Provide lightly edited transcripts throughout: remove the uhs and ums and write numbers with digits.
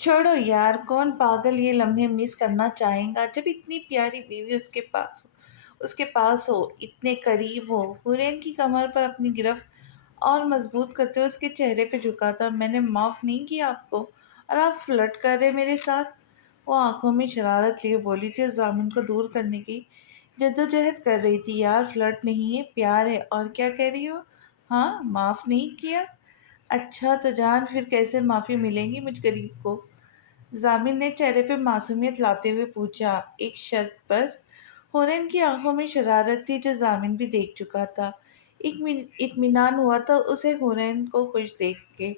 छोड़ो यार, कौन पागल ये लम्हे मिस करना चाहेगा जब इतनी प्यारी बीवी उसके पास हो, इतने करीब हो। हुरैन की कमर पर अपनी गिरफ्त और मजबूत करते हुए उसके चेहरे पे झुका था। मैंने माफ नहीं किया आपको और आप फ्लर्ट कर रहे मेरे साथ। वो आंखों में शरारत लिए बोली थी और जामिन को दूर करने की जद्दोजहद कर रही थी। यार फ्लर्ट नहीं है, प्यार है। और क्या कह रही हो? हाँ, माफ नहीं किया? अच्छा तो जान, फिर कैसे माफी मिलेगी मुझ गरीब को? जामिन ने चेहरे पे मासूमियत लाते हुए पूछा। एक शर्त पर। हुरैन की आंखों में शरारत थी जो जामिन भी देख चुका था। इत्मीनान हुआ था उसे हुरैन को खुश देख के।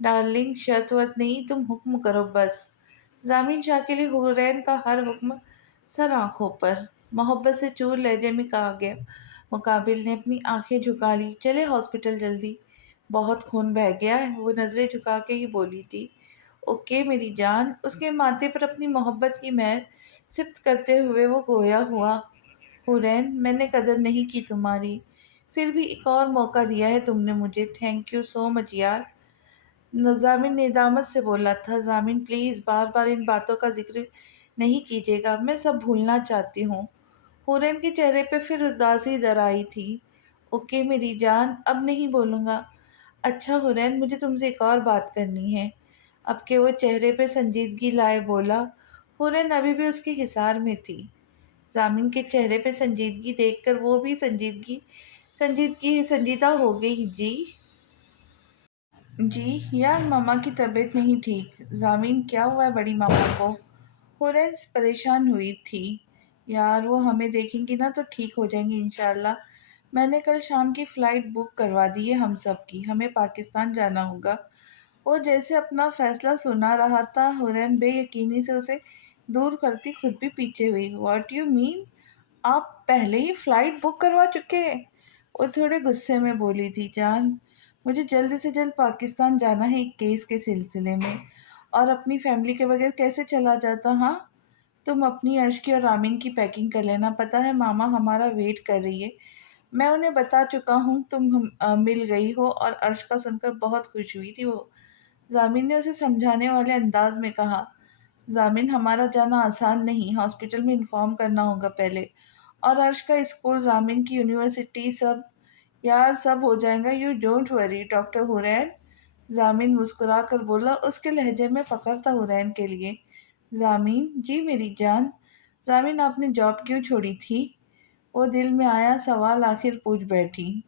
डार्लिंग, शर्त वर्त नहीं, तुम हुक्म करो बस। जामिन शाह के लिए हुरैन का हर हुक्म सर आंखों पर। मोहब्बत से चूर लहजे में कहा गया। मुकाबिल ने अपनी आंखें झुका ली। चले हॉस्पिटल जल्दी, बहुत खून बह गया है, वो नजरें झुका के ही बोली थी। ओके मेरी जान। उसके माथे पर अपनी मोहब्बत की मेहर सिफ्त करते हुए वो गोया हुआ। हुरैन, मैंने कदर नहीं की तुम्हारी, फिर भी एक और मौका दिया है तुमने मुझे। थैंक यू सो मच यार। जामिन नेदामत से बोला था। जामिन प्लीज बार बार इन बातों का जिक्र नहीं कीजिएगा, मैं सब भूलना चाहती हूँ। हुरैन के चेहरे पे फिर उदासी दर आई थी। ओके मेरी जान, अब नहीं बोलूँगा। अच्छा हुरैन, मुझे तुमसे एक और बात करनी है। अब के वो चेहरे पे संजीदगी लाए बोला। हुरैन अभी भी उसके हिसार में थी। जामिन के चेहरे पे संजीदगी देखकर वो भी संजीदगी संजीदा हो गई। जी? जी यार, मामा की तबीयत नहीं ठीक। जामिन, क्या हुआ है बड़ी मामा को? हुरैस परेशान हुई थी। यार वो हमें देखेंगी ना तो ठीक हो जाएंगी इंशाल्लाह। मैंने कल शाम की फ़्लाइट बुक करवा दी है हम सब की, हमें पाकिस्तान जाना होगा। वो जैसे अपना फैसला सुना रहा था, हुरैन बेयकीनी से उसे दूर करती खुद भी पीछे हुई। What you mean? आप पहले ही फ़्लाइट बुक करवा चुके हैं? वो थोड़े गुस्से में बोली थी। जान, मुझे जल्द से जल्द पाकिस्तान जाना है एक केस के सिलसिले में, और अपनी फैमिली के बगैर कैसे चला जाता। हाँ, तुम अपनी अर्श की और रामीन की पैकिंग कर लेना। पता है मामा हमारा वेट कर रही है। मैं उन्हें बता चुका हूँ तुम मिल गई हो, और अर्श का सुनकर बहुत खुश हुई थी वो। जामिन ने उसे समझाने वाले अंदाज में कहा। जामिन, हमारा जाना आसान नहीं, हॉस्पिटल में इन्फॉर्म करना होगा पहले, और अर्श का स्कूल, जामिन की यूनिवर्सिटी, सब। यार सब हो जाएगा, you don't worry doctor Hurain. जामिन मुस्कुरा कर बोला। उसके लहजे में फ़ख्र था हुरैन के लिए। जामिन, जी मेरी जान। जामिन, आपने जॉब क्यों छोड़ी थी? वो दिल में आया सवाल आखिर पूछ बैठी।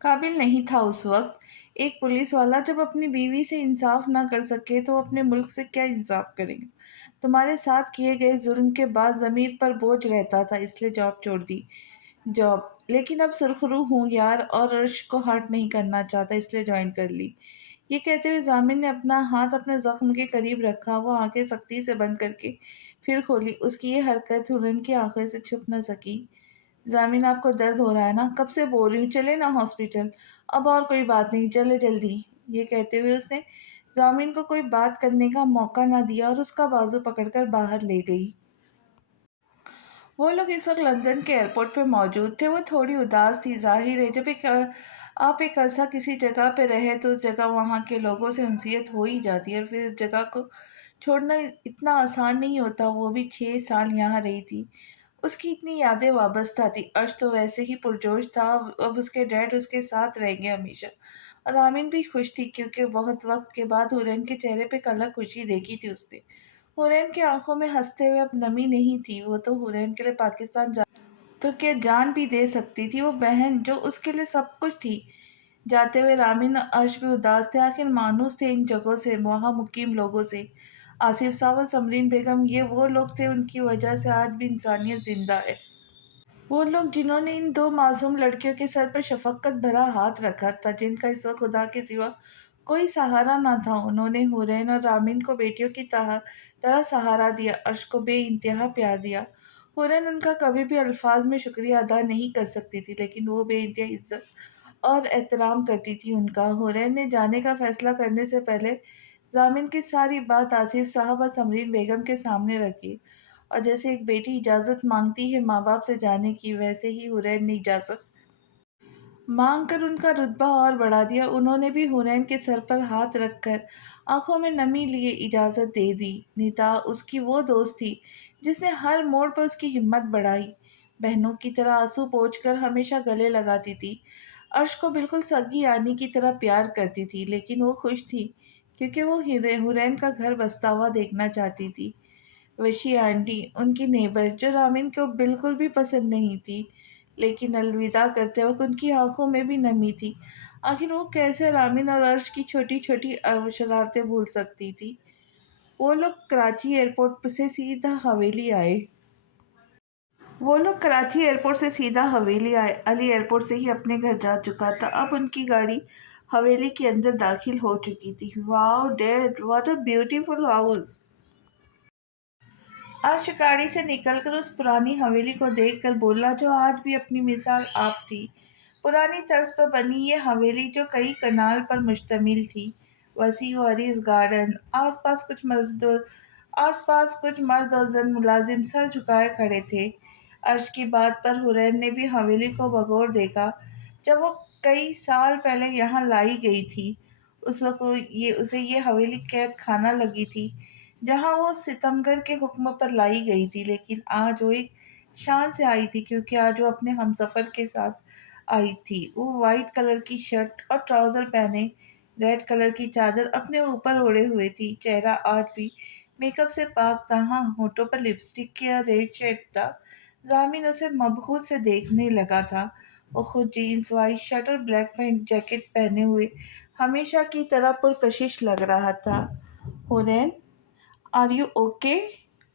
काबिल नहीं था उस वक्त। एक पुलिस वाला जब अपनी बीवी से इंसाफ ना कर सके तो वो अपने मुल्क से क्या इंसाफ करेगा? तुम्हारे साथ किए गए जुल्म के बाद ज़मीर पर बोझ रहता था, इसलिए जॉब छोड़ दी। जॉब, लेकिन अब सुरखरू हूँ यार, और अर्श को हर्ट नहीं करना चाहता, इसलिए ज्वाइन कर ली। ये कहते हुए जामिन ने अपना हाथ अपने जख्म के करीब रखा। वो आंखें सख्ती से बंद करके फिर खोली। उसकी ये हरकत हुरन की आंखों से छुप न सकी। जामिन, आपको दर्द हो रहा है ना? कब से बोल रही हूँ, चले ना हॉस्पिटल। अब और कोई बात नहीं, चले जल्दी। ये कहते हुए उसने जामिन को कोई बात करने का मौका ना दिया और उसका बाजू पकड़कर बाहर ले गई। वो लोग इस वक्त लंदन के एयरपोर्ट पे मौजूद थे। वो थोड़ी उदास थी। जाहिर है, जब आप एक अरसा किसी जगह पे रहे तो उस जगह वहाँ के लोगों से उनसियत हो ही जाती है, और फिर इस जगह को छोड़ना इतना आसान नहीं होता। वो भी 6 साल यहाँ रही थी। उसकी इतनी यादें वाबस्ता थी। अर्श तो वैसे ही पुरजोश था। अब उसके डैड उसके साथ रहेंगे हमेशा। और आमीन भी खुश थी, क्योंकि बहुत वक्त के बाद हुरैन के चेहरे पे एक अलग खुशी देखी थी उसने। हुरैन की आंखों में हंसते हुए अब नमी नहीं थी। वो तो हुरैन के लिए पाकिस्तान जा तो क्या जान भी दे सकती थी। वो बहन जो उसके लिए सब कुछ थी। जाते हुए रामीन और अर्श भी उदास थे। आखिर मानूस थे इन जगहों से, वहाँ मुकीम लोगों से। आसिफ साहब और समरीन बेगम, ये वो लोग थे उनकी वजह से आज भी इंसानियत जिंदा है। वो लोग जिन्होंने इन दो मासूम लड़कियों के सर पर शफकत भरा हाथ रखा था, जिनका इस वक्त खुदा के सिवा कोई सहारा ना था। उन्होंने हुरैन और रामीन को बेटियों की तरह सहारा दिया, अर्श को बेइंतहा प्यार दिया। हुरैन उनका कभी भी अल्फाज में शुक्रिया अदा नहीं कर सकती थी, लेकिन वो बेइंतहा इज्जत और एहतराम करती थी उनका। हुरैन ने जाने का फैसला करने से पहले जामिन की सारी बात आसिफ साहब और समरीन बेगम के सामने रखी, और जैसे एक बेटी इजाज़त मांगती है माँ बाप से जाने की, वैसे ही हुरैन ने इजाज़त मांग कर उनका रुतबा और बढ़ा दिया। उन्होंने भी हुरैन के सर पर हाथ रखकर आंखों में नमी लिए इजाज़त दे दी। निदा उसकी वो दोस्त थी जिसने हर मोड़ पर उसकी हिम्मत बढ़ाई। बहनों की तरह आंसू पोंछकर हमेशा गले लगाती थी। अर्श को बिल्कुल सगी आनी की तरह प्यार करती थी, लेकिन वो खुश थी क्योंकि वो हुरैन का घर बसता हुआ देखना चाहती थी। वशी आंटी, उनकी नेबर, जो रामिन को बिल्कुल भी पसंद नहीं थी, लेकिन अलविदा करते वक्त उनकी आंखों में भी नमी थी। आखिर वो कैसे रामिन और अर्श की छोटी छोटी शरारतें भूल सकती थी। वो लोग कराची एयरपोर्ट से सीधा हवेली आए। अली एयरपोर्ट से ही अपने घर जा चुका था। अब उनकी गाड़ी हवेली के अंदर दाखिल हो चुकी थी। Wow dad, what a beautiful house. अर्श गाड़ी से निकलकर उस पुरानी हवेली को देखकर बोला, जो आज भी अपनी मिसाल आप थी। पुरानी तर्ज पर बनी ये हवेली जो कई कनाल पर मुश्तमिल थी। वसी व अरीज गार्डन, आसपास कुछ मर्द और जन मुलाजिम सर झुकाए खड़े थे। अर्श की बात पर हुरैन ने भी हवेली को बगौर देखा। जब वो कई साल पहले यहाँ लाई गई थी, उस वक्त उसे ये हवेली कैद खाना लगी थी, जहाँ वो सितमगर के हुक्म पर लाई गई थी। लेकिन आज वो एक शान से आई थी, क्योंकि आज वो अपने हमसफ़र के साथ आई थी। वो वाइट कलर की शर्ट और ट्राउज़र पहने, रेड कलर की चादर अपने ऊपर ओढ़े हुए थी। चेहरा आज भी मेकअप से पाक था। हाँ, होठों पर लिपस्टिक का रेड शेड था। जामिन उसे मबहूत से देखने लगा था। वो खुद जीन्स, वाइट शर्ट और ब्लैक पैंट जैकेट पहने हुए हमेशा की तरह पुरकशिश लग रहा था। Hurain, are you okay?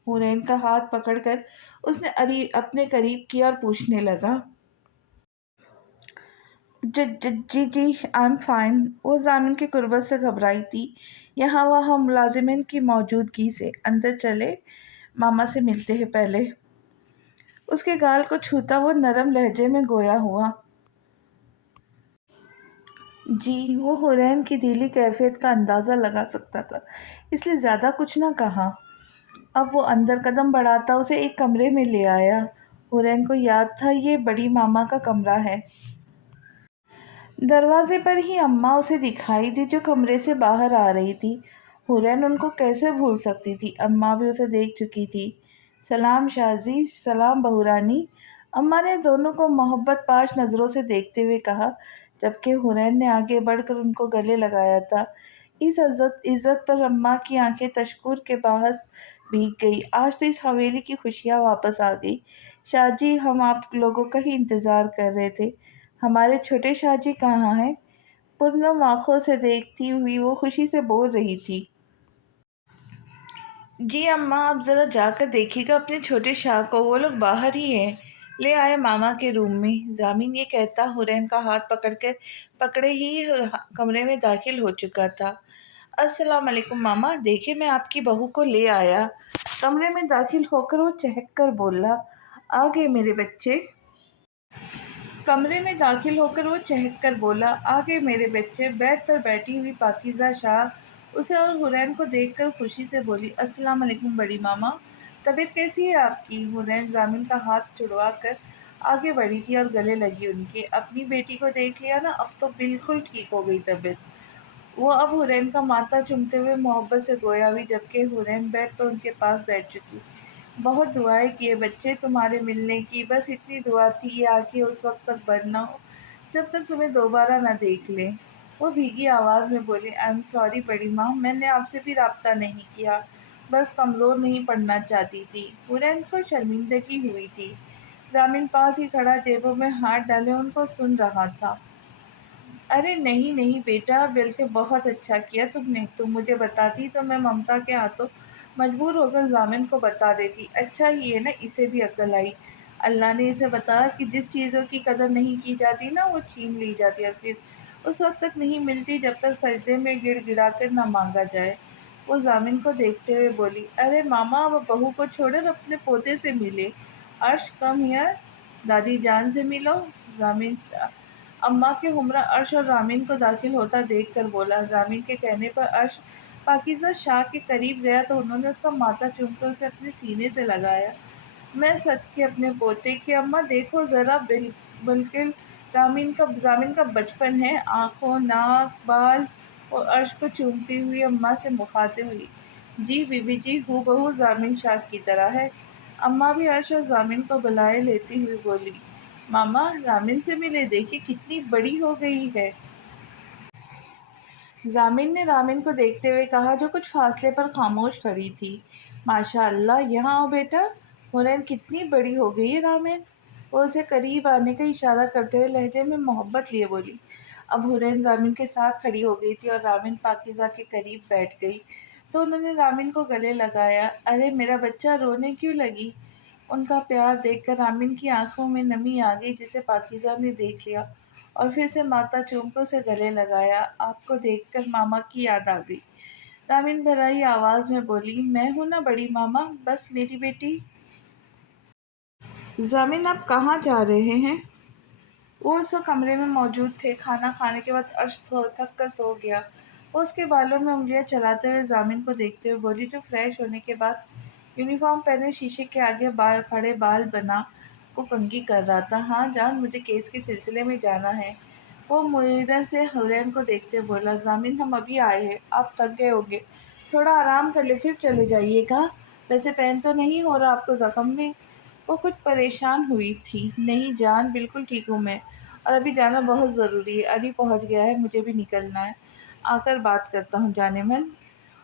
Hurain का हाथ पकड़कर उसने अपने करीब किया और पूछने लगा। जी जी, आई एम फाइन। वो जामिन की कुर्बत से घबराई थी। यहाँ वहाँ मुलाजिमिन की मौजूदगी से। अंदर चले, मामा से मिलते हैं पहले। उसके गाल को छूता वो नरम लहजे में गोया हुआ। जी, वो हुरैन की दिली कैफियत का अंदाज़ा लगा सकता था, इसलिए ज़्यादा कुछ ना कहा। अब वो अंदर कदम बढ़ाता उसे एक कमरे में ले आया। हुरैन को याद था ये बड़ी मामा का कमरा है। दरवाजे पर ही अम्मा उसे दिखाई दी, जो कमरे से बाहर आ रही थी। हुरैन उनको कैसे भूल सकती थी, अम्मा भी उसे देख चुकी थी। सलाम शाजी, सलाम बहुरानी। अम्मा ने दोनों को मोहब्बत पाश नज़रों से देखते हुए कहा, जबकि हुरैन ने आगे बढ़कर उनको गले लगाया था। इस इज्जत पर अम्मा की आंखें तशक्कुर के बाहर भीग गई। आज तो इस हवेली की खुशियाँ वापस आ गई। शाहजी, हम आप लोगों का ही इंतज़ार कर रहे थे। हमारे छोटे शाहजी कहाँ हैं? पुरनम आंखों से देखती हुई वो खुशी से बोल रही थी। जी अम्मा, आप ज़रा जाकर देखिएगा अपने छोटे शाह को, वो लोग बाहर ही हैं। ले आए मामा के रूम में। जामिन ये कहता हुरैन का हाथ पकड़े ही कमरे में दाखिल हो चुका था। अस्सलाम वालेकुम मामा, देखिए मैं आपकी बहू को ले आया। कमरे में दाखिल होकर वो चहक कर बोला, आ गए मेरे बच्चे। कमरे में दाखिल होकर वो चहक कर बोला, आ गए मेरे बच्चे। बेड पर बैठी हुई पाकीज़ा शाह उसे और हुरैन को देखकर खुशी से बोली, अस्सलाम वालेकुम बड़ी मामा, तबीयत कैसी है आपकी? हुरैन जामिन का हाथ छुड़वा कर आगे बढ़ी थी और गले लगी उनके। अपनी बेटी को देख लिया ना, अब तो बिल्कुल ठीक हो गई तबीयत। वो अब हुरैन का माथा चूमते हुए मोहब्बत से गोया हुई, जबकि हुरैन बेड पर उनके पास बैठ चुकी। बहुत दुआएं किए बच्चे तुम्हारे मिलने की, बस इतनी दुआ थी ये आंखें उस वक्त तक बंद ना हो जब तक तुम्हें दोबारा ना देख लें। वो भीगी आवाज़ में बोली, आई एम सॉरी बड़ी माँ, मैंने आपसे भी रब्ता नहीं किया, बस कमज़ोर नहीं पड़ना चाहती थी। हुरैन को शर्मिंदगी हुई थी। जामिन पास ही खड़ा जेबों में हाथ डाले उनको सुन रहा था। अरे नहीं नहीं बेटा, बल्कि बहुत अच्छा किया तुमने। तुम मुझे बताती तो मैं ममता के हाथों मजबूर होकर जामिन को बता देती। अच्छा ही है ना, इसे भी अक्ल आई। अल्लाह ने इसे बताया कि जिस चीज़ों की कदर नहीं की जाती ना, वो छीन ली जाती है, फिर उस वक्त तक नहीं मिलती जब तक सजदे में गिड़गिड़ा कर ना मांगा जाए। वो जामिन को देखते हुए बोली, अरे मामा, वो बहू को छोड़कर अपने पोते से मिले। अर्श, कम हियर, दादी जान से मिलो। जामिन अम्मा के हमरा अर्श और रामीन को दाखिल होता देखकर बोला। रामीन के कहने पर अर्श पाकीज़ा शाह के करीब गया तो उन्होंने उसका माथा चूमकर उसे अपने सीने से लगाया। मैं सदके अपने पोते की, अम्मा देखो ज़रा, बिल्कुल زامن کا بچپن ہے، آنکھوں، ناک، بال اور عرش کو چومتی ہوئی اماں سے مخاطب ہوئی۔ جی بی بی جی، ہو بہو زامن شاہ کی طرح ہے۔ اماں بھی عرش اور زامن کو بلائے لیتی ہوئی بولی، ماما رامن سے ملے، دیکھیے کتنی بڑی ہو گئی ہے۔ زامن نے رامن کو دیکھتے ہوئے کہا، جو کچھ فاصلے پر خاموش کھڑی تھی، ماشاء اللہ، یہاں آؤ بیٹا، ہنین کتنی بڑی ہو گئی ہے رامن۔ وہ اسے قریب آنے کا اشارہ کرتے ہوئے لہجے میں محبت لیے بولی۔ اب ہنین زامن کے ساتھ کھڑی ہو گئی تھی اور رامن پاکیزہ کے قریب بیٹھ گئی تو انہوں نے رامن کو گلے لگایا۔ ارے میرا بچہ، رونے کیوں لگی؟ ان کا پیار دیکھ کر رامن کی آنکھوں میں نمی آ گئی، جسے پاکیزہ نے دیکھ لیا اور پھر سے ماتھا چوم کر اسے گلے لگایا۔ آپ کو دیکھ کر ماما کی یاد آ گئی، رامن بھرائی آواز میں بولی۔ میں ہوں نا بڑی ماما، بس میری بیٹی۔ زامن آپ کہاں جا رہے ہیں؟ وہ اس وقت کمرے میں موجود تھے۔ کھانا کھانے کے بعد عرش تھک کر سو گیا۔ وہ اس کے بالوں میں انگلیاں چلاتے ہوئے زامن کو دیکھتے ہوئے بولی، جو فریش ہونے کے بعد یونیفارم پہنے شیشے کے آگے کھڑے بال بنا کو کنگھی کر رہا تھا۔ ہاں جان، مجھے کیس کے سلسلے میں جانا ہے۔ وہ مرر سے حورین کو دیکھتے ہوئے بولا، زامن ہم ابھی آئے ہیں، آپ تھک گئے ہوں گے، تھوڑا آرام کر لے پھر چلے جائیے گا۔ ویسے پین تو نہیں ہو رہا آپ کو زخم میں؟ وہ کچھ پریشان ہوئی تھی۔ نہیں جان، بالکل ٹھیک ہوں میں، اور ابھی جانا بہت ضروری ہے، علی پہنچ گیا ہے، مجھے بھی نکلنا ہے، آ کر بات کرتا ہوں جانے من۔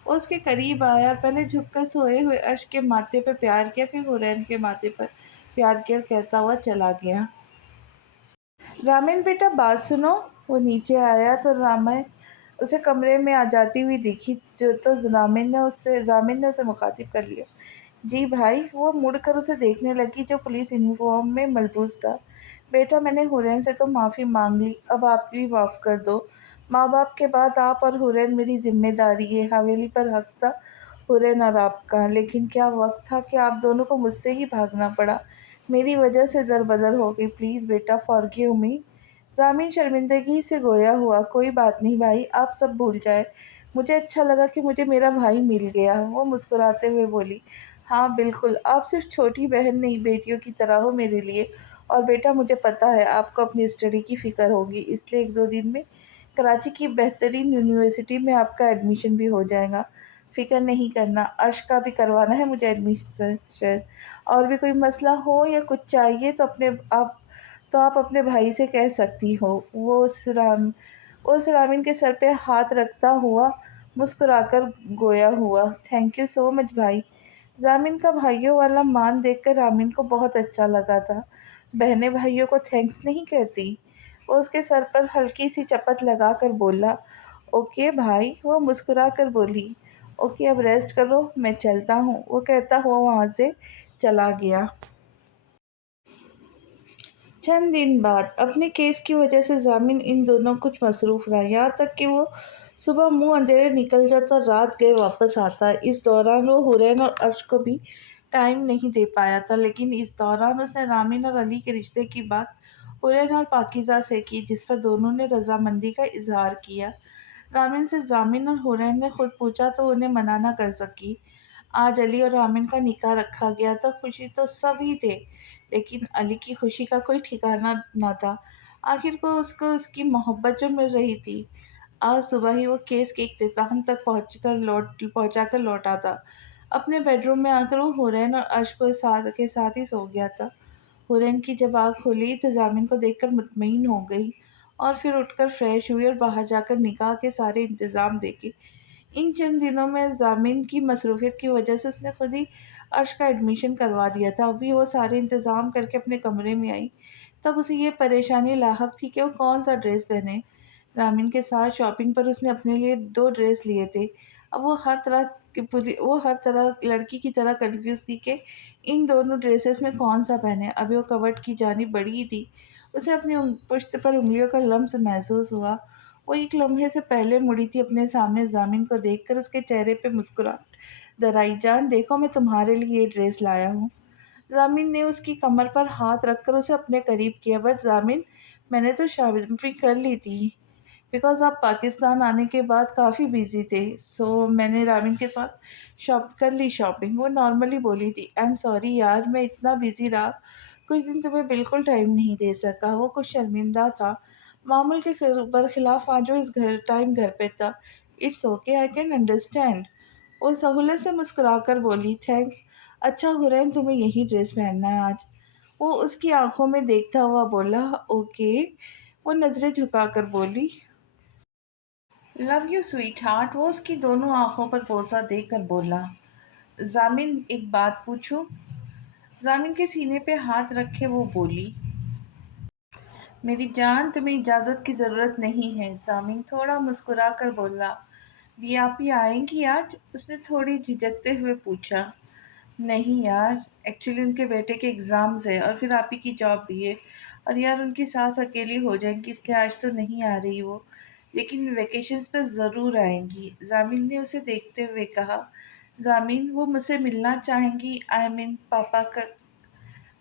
وہ اس کے قریب آیا اور پہلے جھک کر سوئے ہوئے عرش کے ماتھے پہ پیار کیا، پھر حورین کے ماتھے پر پیار کیا اور کہتا ہوا چلا گیا، رامن بیٹا بات سنو۔ وہ نیچے آیا تو رامن اسے کمرے میں آ جاتی ہوئی دکھی تو زامن نے اسے مخاطب کر لیا، جی بھائی۔ وہ مڑ کر اسے دیکھنے لگی جو پولیس یونیفارم میں ملبوس تھا۔ بیٹا، میں نے حورین سے تو معافی مانگ لی، اب آپ بھی معاف کر دو۔ ماں باپ کے بعد آپ اور حورین میری ذمہ داری ہے، حویلی پر حق تھا حورین اور آپ کا، لیکن کیا وقت تھا کہ آپ دونوں کو مجھ سے ہی بھاگنا پڑا، میری وجہ سے در بدر ہو گئی، پلیز بیٹا فارگیو می۔ زامن شرمندگی سے گویا ہوا، کوئی بات نہیں بھائی، آپ سب بھول جائے، مجھے اچھا لگا کہ مجھے میرا بھائی مل گیا۔ وہ مسکراتے ہوئے بولی، ہاں بالکل، آپ صرف چھوٹی بہن نہیں، بیٹیوں کی طرح ہو میرے لیے، اور بیٹا مجھے پتا ہے آپ کو اپنی اسٹڈی کی فکر ہوگی، اس لیے 1-2 دن میں کراچی کی بہترین یونیورسٹی میں آپ کا ایڈمیشن بھی ہو جائے گا، فکر نہیں کرنا۔ عرش کا بھی کروانا ہے مجھے ایڈمیشن، اور بھی کوئی مسئلہ ہو یا کچھ چاہیے تو آپ اپنے بھائی سے کہہ سکتی ہو۔ وہ اس رامن کے سر پہ ہاتھ رکھتا ہوا مسکرا کر گویا ہوا، تھینک یو سو مچ بھائی۔ زامن کا بھائیوں والا مان دیکھ کر رامن کو بہت اچھا لگا تھا، بہنیں بھائیوں کو تھینکس نہیں کہتی۔ وہ اس کے سر پر ہلکی سی چپت لگا کر بولا، اوکے بھائی۔ وہ مسکرا کر بولی، اوکے اب ریسٹ کرو، میں چلتا ہوں۔ وہ کہتا ہوا وہاں سے چلا گیا۔ چند دن بعد اپنے کیس کی وجہ سے زامن ان دنوں کچھ مصروف رہا، یہاں تک کہ وہ صبح منہ اندھیرے نکل جاتا اور رات گئے واپس آتا۔ اس دوران وہ حورین اور عرش کو بھی ٹائم نہیں دے پایا تھا، لیکن اس دوران اس نے رامن اور علی کے رشتے کی بات حورین اور پاکیزہ سے کی، جس پر دونوں نے رضامندی کا اظہار کیا۔ رامن سے زامن اور حورین نے خود پوچھا تو انہیں منع نہ کر سکی۔ آج علی اور رامن کا نکاح رکھا گیا تھا، خوشی تو سب ہی تھے، لیکن علی کی خوشی کا کوئی ٹھکانہ نہ تھا۔ آخر کو اس کی محبت جو مل رہی تھی۔ آج صبح ہی وہ کیس کے اختتام تک پہنچا کر لوٹا تھا۔ اپنے بیڈ روم میں آ کر وہ حورین اور عرش کے ساتھ ہی سو گیا تھا۔ حورین کی جب آنکھ کھلی تو زامن کو دیکھ کر مطمئن ہو گئی، اور پھر اٹھ کر فریش ہوئی اور باہر جا کر نکاح کے سارے انتظام دیکھے۔ ان چند دنوں میں زامن کی مصروفیت کی وجہ سے اس نے خود ہی عرش کا ایڈمیشن کروا دیا تھا۔ ابھی وہ سارے انتظام کر کے اپنے کمرے میں آئی تب اسے یہ پریشانی لاحق تھی کہ وہ کون سا ڈریس پہنے۔ رامن کے ساتھ شاپنگ پر اس نے اپنے لیے 2 ڈریس لیے تھے۔ اب وہ ہر طرح لڑکی کی طرح کنفیوز تھی کہ ان دونوں ڈریسز میں کون سا پہنے۔ ابھی وہ کبٹ کی جانب بڑھی تھی، اسے اپنی پشت پر انگلیوں کا لمس محسوس ہوا۔ وہ ایک لمحے سے پہلے مڑی تھی اپنے سامنے زامن کو دیکھ کر، اس کے چہرے پہ مسکراہٹ درائی، جان دیکھو میں تمہارے لیے یہ ڈریس لایا ہوں۔ زامن نے اس کی کمر پر ہاتھ رکھ کر اسے اپنے قریب کیا، بٹ زامن، میں نے تو شاپنگ کر لی تھی، بیکاز آپ پاکستان آنے کے بعد کافی بیزی تھے، سو میں نے رامن کے ساتھ کر لی شاپنگ۔ وہ نارملی بولی تھی، آئی ایم سوری یار، میں اتنا بیزی رہا، کچھ دن تمہیں بالکل ٹائم نہیں دے سکا۔ وہ کچھ شرمندہ تھا۔ معمول کے برخلاف آج وہ اس ٹائم گھر پہ تھا۔ It's okay, I can understand. وہ سہولت سے مسکرا کر بولی، تھینکس۔ اچھا حورین، تمہیں یہی ڈریس پہننا ہے آج؟ وہ اس کی آنکھوں میں دیکھتا ہوا بولا، اوکے۔ وہ نظریں جھکا کر بولی، لو یو سویٹ ہارٹ۔ وہ اس کی دونوں آنکھوں پر بوسہ دے کر بولا، ضامن ایک بات پوچھوں؟ ضامن کے سینے پہ ہاتھ رکھے وہ بولی، میری جان تمہیں اجازت کی ضرورت نہیں ہے۔ ضامن تھوڑا مسکرا کر بولا، بھی آپ ہی آئیں گی آج؟ اس نے تھوڑی جھجکتے ہوئے پوچھا۔ نہیں یار، ایکچولی ان کے بیٹے کے ایگزامز ہے اور پھر آپ ہی کی جاب بھی ہے، اور یار ان کی سانس اکیلی ہو جائیں گی، اس لیے آج تو نہیں آ رہی وہ، لیکن ویکیشنز پہ ضرور آئیں گی۔ ضامن نے اسے دیکھتے ہوئے کہا، ضامن وہ مجھ سے ملنا چاہیں گی؟ آئی مین پاپا کا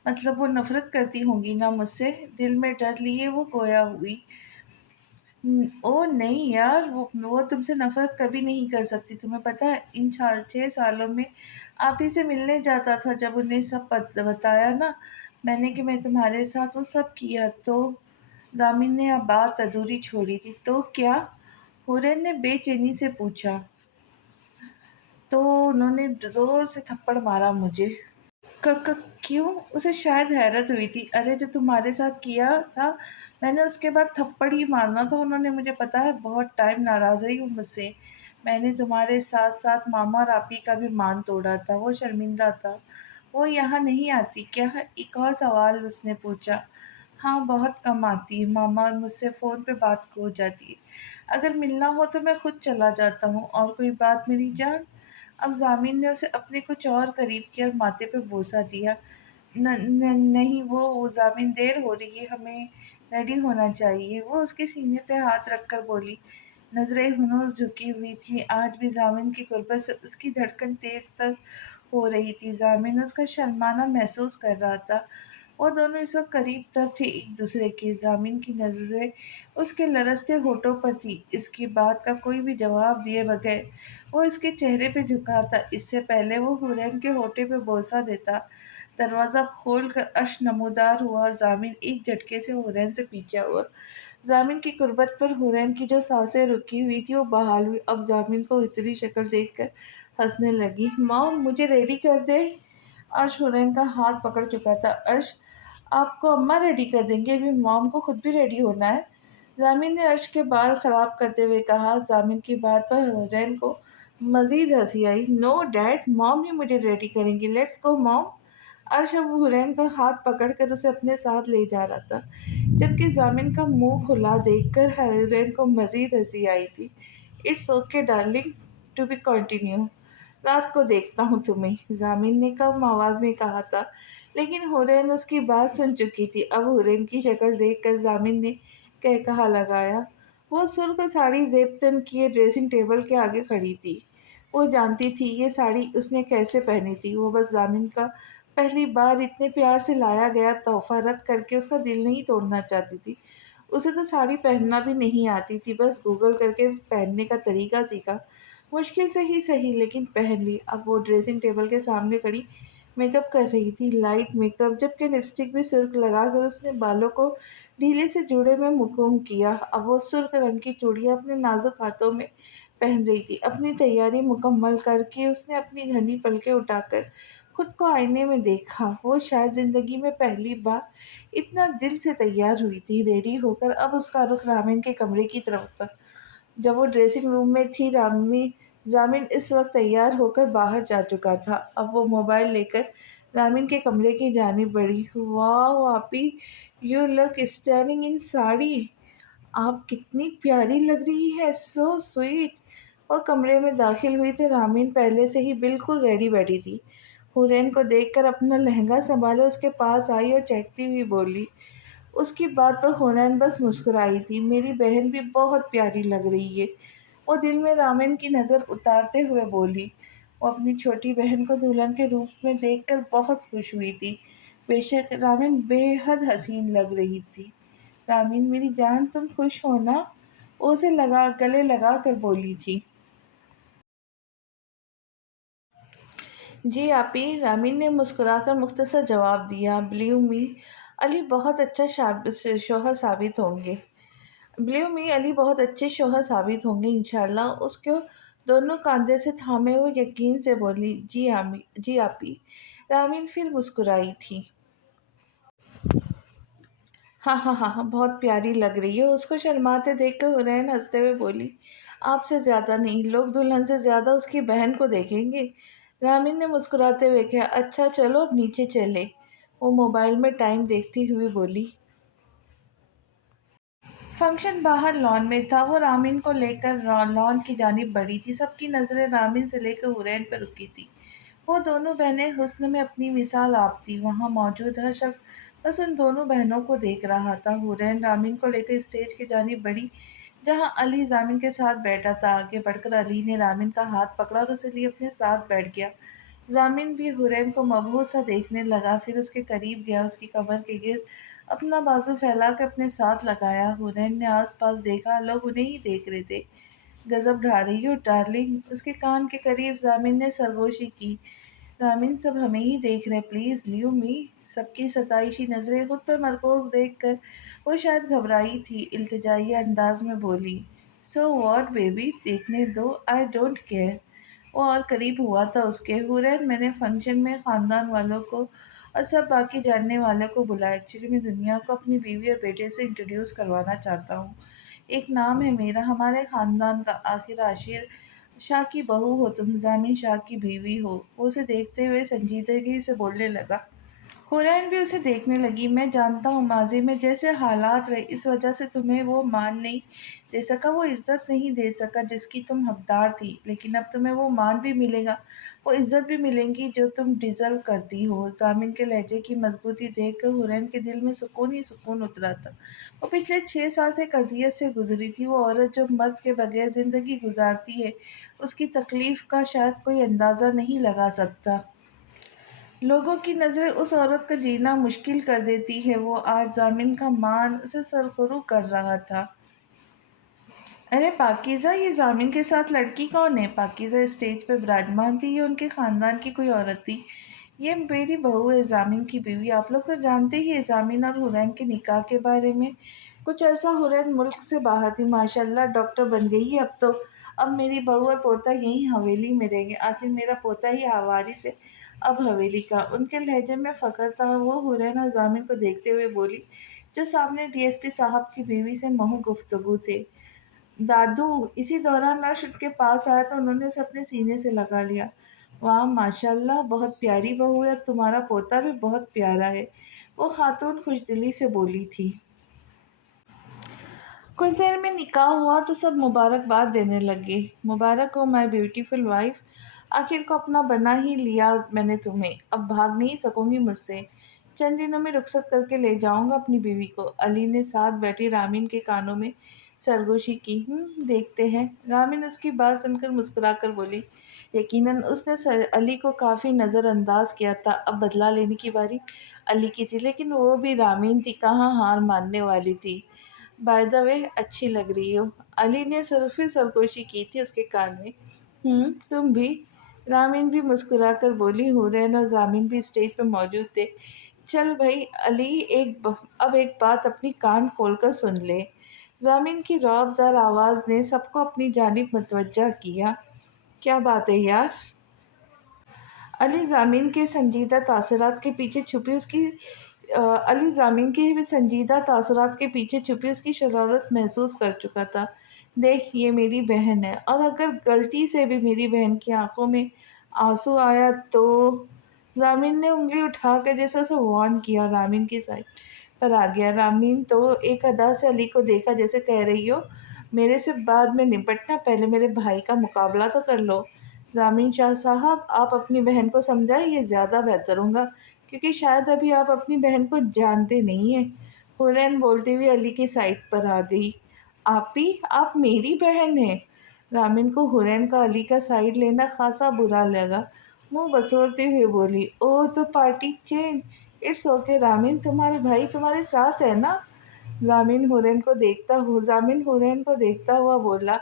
مطلب وہ نفرت کرتی ہوں گی نا مجھ سے؟ دل میں ڈر لیے وہ گویا ہوئی، او نہیں یار، وہ تم سے نفرت کبھی نہیں کر سکتی۔ تمہیں پتہ ہے ان 6 سالوں میں آپ ہی سے ملنے جاتا تھا، جب انہیں سب بتایا نا میں نے کہ میں تمہارے ساتھ، وہ سب کیا تو؟ ضامن نے اب بات ادھوری چھوڑی تھی۔ تو کیا؟ حورین نے بے چینی سے پوچھا۔ تو انہوں نے زور سے تھپڑ مارا مجھے۔ کیوں؟ اسے شاید حیرت ہوئی تھی۔ ارے جو تمہارے ساتھ کیا تھا میں نے اس کے بعد تھپڑ ہی مارنا تھا انہوں نے، مجھے پتا ہے بہت ٹائم ناراض رہی ہوں مجھ سے۔ میں نے تمہارے ساتھ ساتھ ماما اور آپی کا بھی مان توڑا تھا۔ وہ شرمندہ تھا۔ وہ یہاں نہیں آتی کیا؟ ایک اور سوال اس نے پوچھا۔ ہاں بہت کم آتی ہے، ماما اور مجھ سے فون پہ بات ہو جاتی ہے، اگر ملنا ہو تو میں خود چلا جاتا ہوں۔ اور کوئی بات میری جان؟ اب ضامن نے اسے اپنے کچھ اور قریب کیا اور ماتھے پہ بوسہ دیا۔ نہیں وہ ضامن، دیر ہو رہی ہے، ہمیں ریڈی ہونا چاہیے۔ وہ اس کے سینے پہ ہاتھ رکھ کر بولی، نظریں ہنوز جھکی ہوئی تھی۔ آج بھی ضامن کی قربت سے اس کی دھڑکن تیز تر ہو رہی تھی۔ ضامن اس کا شرمانہ محسوس کر رہا تھا۔ وہ دونوں اس وقت قریب تر تھے ایک دوسرے کے۔ ضامن کی نظریں اس کے لرزتے ہونٹوں پر تھی۔ اس کی بات کا کوئی بھی جواب دیے بغیر وہ اس کے چہرے پہ جھکا تھا۔ اس سے پہلے وہ حورین کے ہونٹے پہ بوسہ دیتا، دروازہ کھول کر عرش نمودار ہوا اور ضامن ایک جھٹکے سے حورین سے پیچھے ہوا۔ ضامن کی قربت پر حورین کی جو سانسیں رکی ہوئی تھی وہ بحال ہوئی۔ اب ضامن کو اتنی شکل دیکھ کر ہنسنے لگی۔ مام مجھے ریڈی کر دے۔ عرش حورین کا ہاتھ پکڑ چکا تھا۔ عرش آپ کو اماں ریڈی کر دیں گے، ابھی مام کو خود بھی ریڈی ہونا ہے۔ ضامن نے عرش کے بال خراب کرتے ہوئے کہا۔ ضامن کی بات پر حورین کو مزید ہنسی آئی۔ نو ڈیڈ، مام ہی مجھے ریڈی کریں گی، لیٹس گو مام۔ عرش اب حورین کا ہاتھ پکڑ کر اسے اپنے ساتھ لے جا رہا تھا، جبکہ ضامن کا منہ کھلا دیکھ کر حورین کو مزید ہنسی آئی تھی۔ It's okay darling, to be continue. رات کو دیکھتا ہوں تمہیں، ضامن نے کم آواز میں کہا تھا، لیکن حورین اس کی بات سن چکی تھی۔ اب حورین کی شکل دیکھ کر ضامن نے کہا لگایا۔ وہ سرخ ساڑی زیب تن کیے ڈریسنگ ٹیبل کے آگے کھڑی تھی۔ وہ جانتی تھی یہ ساڑی اس نے کیسے پہنی تھی۔ وہ بس ضامن کا پہلی بار اتنے پیار سے لایا گیا تحفہ رد کر کے اس کا دل نہیں توڑنا چاہتی تھی۔ اسے تو ساڑی پہننا بھی نہیں آتی تھی، بس گوگل کر کے پہننے کا طریقہ سیکھا، مشکل سے ہی صحیح لیکن پہن لی۔ اب وہ ڈریسنگ ٹیبل کے سامنے کھڑی میک اپ کر رہی تھی، لائٹ میک اپ، جبکہ لپسٹک بھی سرخ لگا کر اس نے بالوں کو ڈھیلے سے جوڑے میں مکوم کیا۔ اب وہ سرخ رنگ کی چوڑیاں اپنے نازک ہاتھوں میں پہن رہی تھی۔ اپنی تیاری مکمل کر کے اس نے اپنی گھنی پلکیں اٹھا کر خود کو آئینے میں دیکھا۔ وہ شاید زندگی میں پہلی بار اتنا دل سے تیار ہوئی تھی۔ ریڈی ہو کر اب اس کا رخ رامن کے کمرے کی طرف تھا۔ جب وہ ڈریسنگ روم میں تھی ضامن اس وقت تیار ہو کر باہر جا چکا تھا۔ اب وہ موبائل لے کر رامن کے کمرے کی جانب بڑھی۔ واو آپی، یو لک اسٹننگ ان ساڑی، آپ کتنی پیاری لگ رہی ہے، سو سویٹ۔ وہ کمرے میں داخل ہوئی تو رامن پہلے سے ہی بالکل ریڈی بیٹھی تھی۔ حورین کو دیکھ کر اپنا لہنگا سنبھالے اس کے پاس آئی اور چہکتی ہوئی بولی۔ اس کی بات پر حورین بس مسکرائی تھی۔ میری بہن بھی بہت پیاری لگ رہی ہے، وہ دل میں رامن کی نظر اتارتے ہوئے بولی۔ وہ اپنی چھوٹی بہن کو دلہن کے روپ میں دیکھ کر بہت خوش ہوئی تھی۔ بے شک رامن بے حد حسین لگ رہی تھی۔ رامن میری جان تم خوش ہو نا؟ وہ اسے گلے لگا کر بولی تھی۔ جی آپی، رامین نے مسکرا کر مختصر جواب دیا، بلیو می علی بہت اچھا شوہر ثابت ہوں گے۔ بلیو می علی بہت اچھے شوہر ثابت ہوں گے انشاءاللہ۔ اس کو دونوں کاندھے سے تھامے ہوئے یقین سے بولی، جی آپی۔ رامین پھر مسکرائی تھی۔ ہاں ہاں ہاں ہاں، بہت پیاری لگ رہی ہے۔ اس کو شرماتے دیکھ کر حورین ہنستے ہوئے بولی، آپ سے زیادہ نہیں، لوگ دلہن سے زیادہ اس کی بہن کو دیکھیں گے۔ رامین نے مسکراتے ہوئے کہا، اچھا چلو اب نیچے چلے۔ وہ موبائل میں ٹائم دیکھتی ہوئی بولی۔ فنکشن باہر لان میں تھا۔ وہ رامین کو لے کر لان کی جانب بڑھی تھی۔ سب کی نظریں رامین سے لے کر حورین پر رکی تھی۔ وہ دونوں بہنیں حسن میں اپنی مثال آپ تھی۔ وہاں موجود ہر شخص بس ان دونوں بہنوں کو دیکھ رہا تھا۔ حورین رامین کو لے کر اسٹیج کی جانب بڑھی جہاں علی زامن کے ساتھ بیٹھا تھا۔ آگے بڑھ کر علی نے رامین کا ہاتھ پکڑا اور اسے لیے اپنے ساتھ بیٹھ گیا۔ زامن بھی حورین کو مبہوت سا دیکھنے لگا، پھر اس کے قریب گیا، اس کی کمر کے گرد اپنا بازو پھیلا کے اپنے ساتھ لگایا۔ حورین نے آس پاس دیکھا، لوگ انہیں ہی دیکھ رہے تھے۔ غضب ڈھا رہی ہو ڈارلنگ، اس کے کان کے قریب زامن نے سرگوشی کی۔ رامین سب ہمیں ہی دیکھ رہے، پلیز لیو می۔ سب کی ستائشی نظریں خود پر مرکوز دیکھ کر وہ شاید گھبرائی تھی، التجائی انداز میں بولی، سو واٹ بیبی، دیکھنے دو، آئی ڈونٹ کیئر۔ وہ اور قریب ہوا تھا اس کے۔ حورین، میں نے فنکشن میں خاندان والوں کو اور سب باقی جاننے والوں کو بلایا۔ ایکچولی میں دنیا کو اپنی بیوی اور بیٹے سے انٹروڈیوس کروانا چاہتا ہوں۔ ایک نام ہے میرا، ہمارے خاندان کا، آخر عاشر شاہ کی بہو ہو تم، زامن شاہ کی بیوی ہو۔ وہ اسے دیکھتے ہوئے سنجیدگی سے بولنے لگا۔ حورین بھی اسے دیکھنے لگی۔ میں جانتا ہوں ماضی میں جیسے حالات رہے، اس وجہ سے تمہیں وہ مان نہیں دے سکا، وہ عزت نہیں دے سکا جس کی تم حقدار تھی، لیکن اب تمہیں وہ مان بھی ملے گا، وہ عزت بھی ملیں گی جو تم ڈیزرو کرتی ہو۔ زامن کے لہجے کی مضبوطی دیکھ کر حورین کے دل میں سکون ہی سکون اترا تھا۔ وہ پچھلے 6 سال سے ایک اذیت سے گزری تھی۔ وہ عورت جو مرد کے بغیر زندگی گزارتی ہے، اس کی تکلیف کا شاید کوئی اندازہ نہیں لگا سکتا۔ لوگوں کی نظریں اس عورت کا جینا مشکل کر دیتی ہے۔ وہ آج زامن کا مان اسے سرخرو کر رہا تھا۔ ارے پاکیزہ، یہ زامن کے ساتھ لڑکی کون ہے؟ پاکیزہ اسٹیج پر براجمان تھی۔ یہ ان کے خاندان کی کوئی عورت تھی۔ یہ میری بہو ہے، زامن کی بیوی۔ آپ لوگ تو جانتے ہی ہیں زامن اور حورین کے نکاح کے بارے میں۔ کچھ عرصہ حورین ملک سے باہر تھی، ماشاءاللہ ڈاکٹر بن گئی ہے اب تو۔ اب میری بہو اور پوتا یہیں حویلی میں رہیں گے، آخر میرا پوتا ہی وارث ہے اب حویلی کا۔ ان کے لہجے میں فخر تھا۔ وہ حورین اور زامن کو دیکھتے ہوئے بولی، جو سامنے ڈی ایس پی صاحب کی بیوی سے محو گفتگو تھے۔ دادو! اسی دوران نرس ان کے پاس آیا تو انہوں نے اسے اپنے سینے سے لگا لیا۔ واہ ماشاءاللہ، بہت پیاری بہو ہے اور تمہارا پوتا بھی بہت پیارا ہے، وہ خاتون خوش دلی سے بولی تھی۔ کچھ دیر میں نکاح ہوا تو سب مبارکباد دینے لگے۔ مبارک ہو مائی بیوٹیفل وائف، آخر کو اپنا بنا ہی لیا میں نے تمہیں، اب بھاگ نہیں سکوں گی مجھ سے۔ چند دنوں میں رخصت کر کے لے جاؤں گا اپنی بیوی کو۔ علی نے ساتھ بیٹھی رامین کے کانوں میں سرگوشی کی۔ دیکھتے ہیں۔ رامین اس کی بات سن کر مسکرا کر بولی، یقیناً اس نے علی کو کافی نظر انداز کیا تھا، اب بدلہ لینے کی باری علی کی تھی، لیکن وہ بھی رامین تھی، کہاں ہار ماننے والی تھی۔ بائی دا وے، اچھی لگ رہی ہو۔ علی نے پھر سرگوشی کی تھی اس کے کان میں۔ تم بھی۔ رامین بھی مسکرا کر بولی۔ حورین اور زامن بھی اسٹیج پہ موجود تھے۔ چل بھائی علی، اب ایک بات اپنی کان کھول کر سن لے۔ زامن کی رعب دار آواز نے سب کو اپنی جانب متوجہ کیا۔ کیا بات ہے یار؟ علی زامن کے سنجیدہ تاثرات کے پیچھے چھپی اس کی شرارت محسوس کر چکا تھا۔ دیکھ، یہ میری بہن ہے، اور اگر غلطی سے بھی میری بہن کی آنکھوں میں آنسو آیا تو… زامن نے انگلی اٹھا کر جیسے اسے وارن کیا، رامین کی سائڈ پر آ گیا۔ رامین تو ایک ادا سے علی کو دیکھا جیسے کہہ رہی ہو، میرے سے بعد میں نپٹنا، پہلے میرے بھائی کا مقابلہ تو کر لو۔ زامن شاہ صاحب، آپ اپنی بہن کو سمجھائیں، یہ زیادہ بہتر ہوگا، کیونکہ شاید ابھی آپ اپنی بہن کو جانتے نہیں ہیں۔ حورین بولتی ہوئی علی کی سائڈ پر آ گئی۔ آپی، آپ میری بہن ہیں؟ رامین کو حورین کا علی کا سائڈ لینا خاصا برا لگا۔ منہ بسورتی ہوئی بولی، اوہ تو party change, it's okay Rameen, تمہارے بھائی تمہارے ساتھ ہے نا؟ زامن حورین کو دیکھتا ہوا بولا،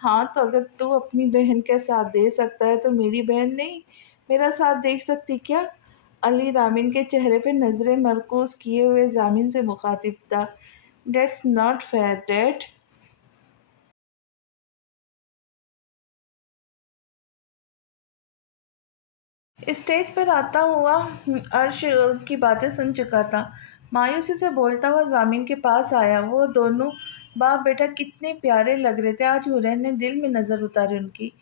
ہاں تو اگر تو اپنی بہن کا ساتھ دے سکتا ہے تو میری بہن نہیں؟ मेरा साथ देख सकती क्या? अली रामीन के चेहरे पे नज़रें मरकूज किए हुए जामिन से मुखातिब था। That's not fair dad. Stage पर आता हुआ अर्श की बातें सुन चुका था। मायूसी से बोलता हुआ जामिन के पास आया। वो दोनों बाप बेटा कितने प्यारे लग रहे थे। आज हुरैन ने दिल में नजर उतारी उनकी।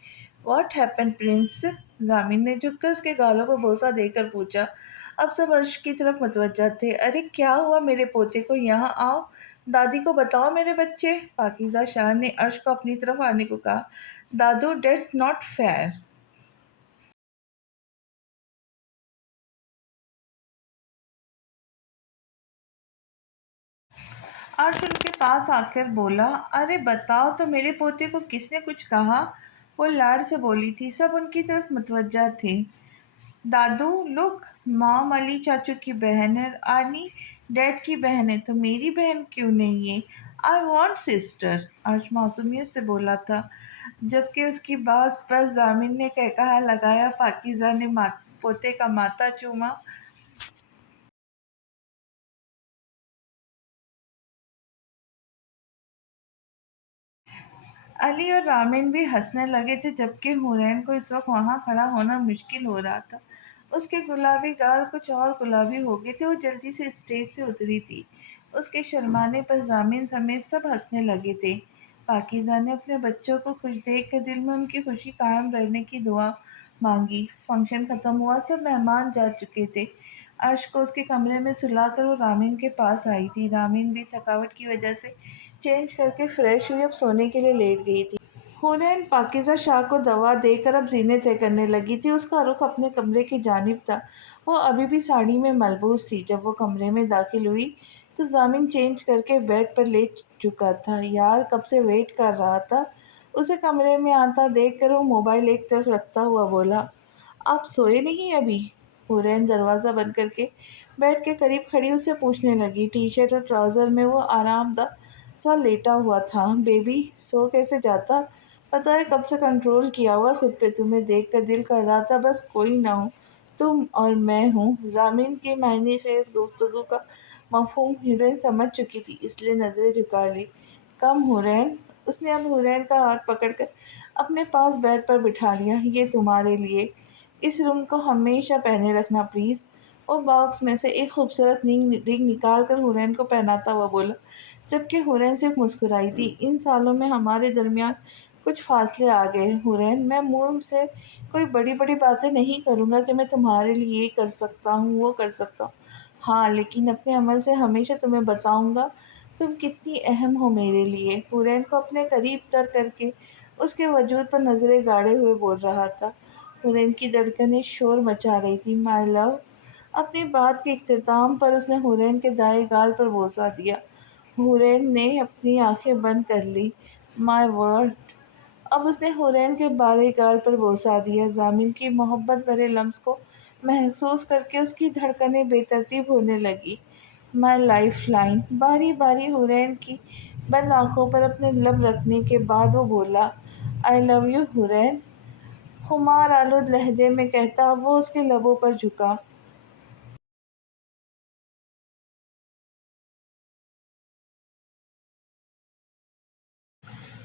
What happen Prince? जामिन ने झुककर उसके गालों को बोसा देकर पूछा। अब सब अर्श की तरफ मुतवज्जा थे। अरे क्या हुआ मेरे पोते को? यहाँ आओ, दादी को बताओ मेरे बच्चे। पाकीज़ा शाह ने अर्श को अपनी तरफ आने को कहा। दादू, डेट्स नॉट फेयर। अर्श उनके पास आकर बोला, अरे बताओ तो मेरे पोते को किसने कुछ कहा? वो लाड़ से बोली थी। सब उनकी तरफ मुतवज्जा थे। दादू, लुक, मॉम अली चाचू की बहन है, आनी डैड की बहन है, तो मेरी बहन क्यों नहीं है? आई वॉन्ट सिस्टर, अर्श मासूमियत से बोला था। जबकि उसकी बात पर जामिन ने कहकहा लगाया। पाकिज़ा ने पोते का माथा चूमा। अली और रामिन भी हंसने लगे थे, जबकि हुरैन को इस वक्त वहां खड़ा होना मुश्किल हो रहा था। उसके गुलाबी गाल कुछ और गुलाबी हो गए थे। वो जल्दी से स्टेज से उतरी थी। उसके शर्माने पर जामिन समेत सब हंसने लगे थे। पाकिज़ा ने अपने बच्चों को खुश देख कर दिल में उनकी खुशी कायम रहने की दुआ मांगी। फंक्शन खत्म हुआ। सब मेहमान जा चुके थे। अर्श को उसके कमरे में सुलाकर वो रामिन के पास आई थी। रामिन भी थकावट की वजह से चेंज करके फ्रेश हुई अब सोने के लिए लेट गई थी। हुनैन पाकिज़ा शाह को दवा देकर अब ज़ीनें तय करने लगी थी। उसका रुख अपने कमरे की जानिब था। वो अभी भी साड़ी में मलबूस थी। जब वो कमरे में दाखिल हुई तो ज़ामिन चेंज करके बेड पर लेट चुका था। यार, कब से वेट कर रहा था। उसे कमरे में आता देख कर वो मोबाइल एक तरफ रखता हुआ बोला, आप सोए नहीं अभी? हुरैन दरवाज़ा बंद करके बेड के करीब खड़ी उससे पूछने लगी। टी शर्ट और ट्राउज़र में वो आरामदा सा लेटा हुआ था। बेबी, सो कैसे जाता? पता है कब से कंट्रोल किया हुआ खुद पे। तुम्हें देख कर दिल कर रहा था बस कोई ना हो, तुम और मैं हूँ। जामिन की मायने खेज गुफ्तगू का मफहूम हुरैन समझ चुकी थी, इसलिए नज़रें झुका ली। कम हुरैन। उसने अब हुरैन का हाथ पकड़कर अपने पास बेड पर बिठा लिया। ये तुम्हारे लिए। इस रिंग को हमेशा पहने रखना प्लीज़। वो बॉक्स में से एक खूबसूरत रिंग निकाल कर हुरैन को पहनाता हुआ बोला, जबकि हुरैन सिर्फ मुस्कुराई थी। इन सालों में हमारे दरमियान कुछ फासले आ गए हुरैन। मैं मुंह से कोई बड़ी बड़ी बातें नहीं करूँगा कि मैं तुम्हारे लिए ये कर सकता हूँ, वो कर सकता हूँ। हाँ, लेकिन अपने अमल से हमेशा तुम्हें बताऊँगा तुम कितनी अहम हो मेरे लिए। हुरैन को अपने करीब तर करके उसके वजूद पर नज़रें गाड़े हुए बोल रहा था। हुरैन की धड़कनें शोर मचा रही थी। My love. अपनी बात के इख्तिताम पर उसने हुरैन के दाएं गाल पर बोसा दिया। हुरैन ने अपनी आंखें बंद कर ली। My word. अब उसने हुरैन के बाएं गाल पर बोसा दिया। जामिन की मोहब्बत भरे लम्स को महसूस करके उसकी धड़कनें बेतरतीब होने लगी। My life line. बारी बारी हुरैन की बंद आंखों पर अपने लब रखने के बाद वो बोला, आई लव यू हुरैन। खुमार आलूद लहजे में कहता वो उसके लबों पर झुका।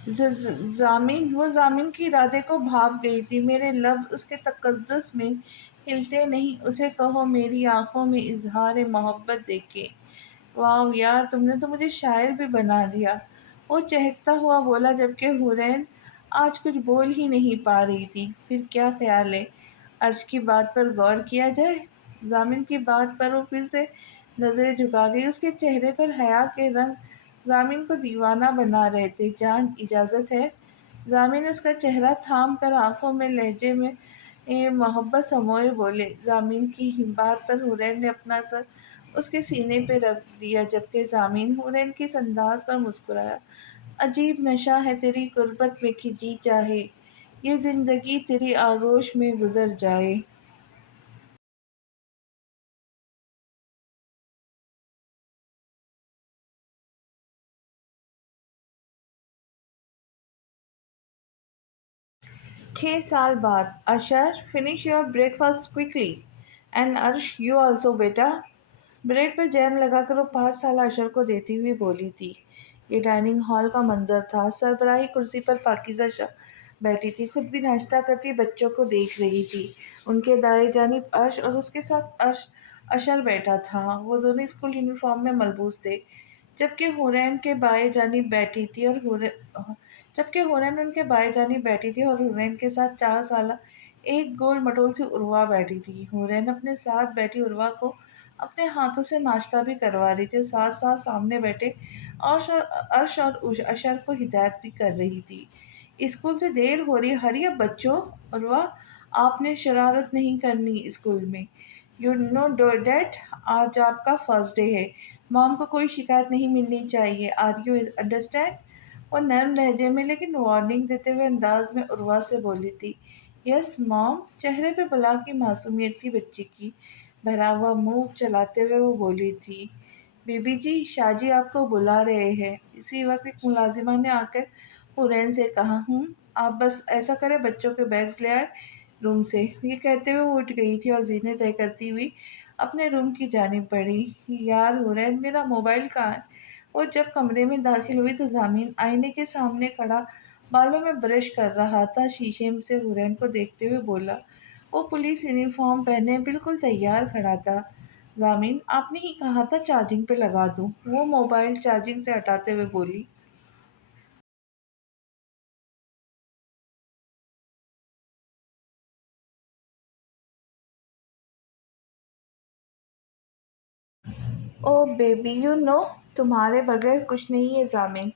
जामिन। वो जामिन के इरादे को भाप गई थी। मेरे लब उसके तकद्दुस में हिलते नहीं। उसे कहो मेरी आंखों में इजहार मोहब्बत देखे। वाह यार, तुमने तो मुझे शायर भी बना दिया। वो चहकता हुआ बोला, जबकि हुरैन आज कुछ बोल ही नहीं पा रही थी। फिर क्या ख्याल है, अर्ज की बात पर गौर किया जाए? जामिन की बात पर वो फिर से नजरें झुका गई। उसके चेहरे पर हया के रंग जामिन को दीवाना बना रहे थे। जान, इजाज़त है? जामिन उसका चेहरा थाम कर आंखों में लहजे में मोहब्बत समोए बोले। जामिन की बात पर हुरैन ने अपना सर उसके सीने पे रख दिया, जबकि जामिन हुरैन के इस अंदाज पर मुस्कुराया। अजीब नशा है तेरी गुर्बत में कि जी चाहे ये जिंदगी तेरी आगोश में गुजर जाए। 6 साल बाद Ashar finish your breakfast quickly and Arsh you also बेटा। ब्रेड पर जैम लगाकर वो 5 साल अशर को देती हुई बोली थी। ये डाइनिंग हॉल का मंजर था। सरबराही कुर्सी पर पाकिज़ा शाह बैठी थी, खुद भी नाश्ता करती बच्चों को देख रही थी। उनके दाएं जानिब अर्श और उसके साथ अशर बैठा था। वो दोनों स्कूल यूनिफॉर्म में मलबूस थे, जबकि हुरैन के बाएं जानिब बैठी थी और जबकि हुरैन उनके बाएं जानिब बैठी थी और हुरैन के साथ 4 साल एक गोल मटोल सी उर्वा बैठी थी। हुरैन अपने साथ बैठी उर्वा को अपने हाथों से नाश्ता भी करवा रही थी और साथ साथ सामने बैठे अर्श और अशर को हिदायत भी कर रही थी। स्कूल से देर हो रही, हरी अब बच्चों। उर्वा, आपने शरारत नहीं करनी स्कूल में। यू नो डैट, आज आपका फर्स्ट डे है। मॉम को कोई शिकायत नहीं मिलनी चाहिए। Are you understand? वो नरम लहजे में लेकिन वार्निंग देते हुए अंदाज में उर्वा से बोली थी। Yes mom. चेहरे पे बला की मासूमियत थी बच्ची की। भरा हुआ मुंह चलाते हुए वो बोली थी, बीबी जी शाहजी आपको बुला रहे हैं। इसी वक्त एक मुलाजिमा ने आकर हुरैन से कहा, आप बस ऐसा करें, बच्चों के बैग्स ले आए रूम से। ये कहते हुए वो उठ गई थी और जीने तय करती हुई अपने रूम की जानिब बढ़ी। यार हुरैन, मेरा मोबाइल कहाँ है? वो जब कमरे में दाखिल हुई तो जामिन आईने के सामने खड़ा बालों में ब्रश कर रहा था। शीशे से हुरैन को देखते हुए बोला। वो पुलिस यूनिफॉर्म पहने बिल्कुल तैयार खड़ा था। जामिन, आपने ही कहा था चार्जिंग पे लगा दूं। वो मोबाइल चार्जिंग से हटाते हुए बोली। ओ बेबी, यू नो, तुम्हारे बगैर कुछ नहीं है जामिन।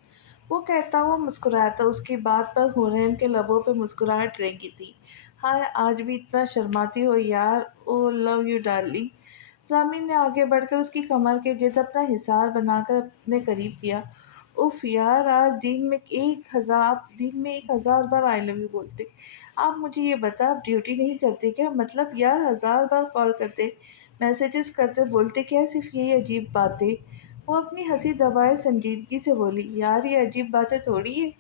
वो कहता हुआ मुस्कुराया था। उसकी बात पर हुरैन के लबों पे मुस्कुराहट रेंगी थी। हाय, आज भी इतना शर्माती हो यार। ओ लव यू डार्लिंग। जामिन ने आगे बढ़कर उसकी कमर के गिर्द अपना हिसार बनाकर अपने करीब किया। उफ यार, आज दिन में 1,000 बार आई लव यू बोलते। आप मुझे ये बता, आप ड्यूटी नहीं करते क्या? मतलब यार, 1,000 बार कॉल करते, मैसेजेस करते, बोलते क्या सिर्फ यही अजीब बातें? वो अपनी हंसी दबाए संजीदगी से बोली, यार ये अजीब बातें थोड़ी है,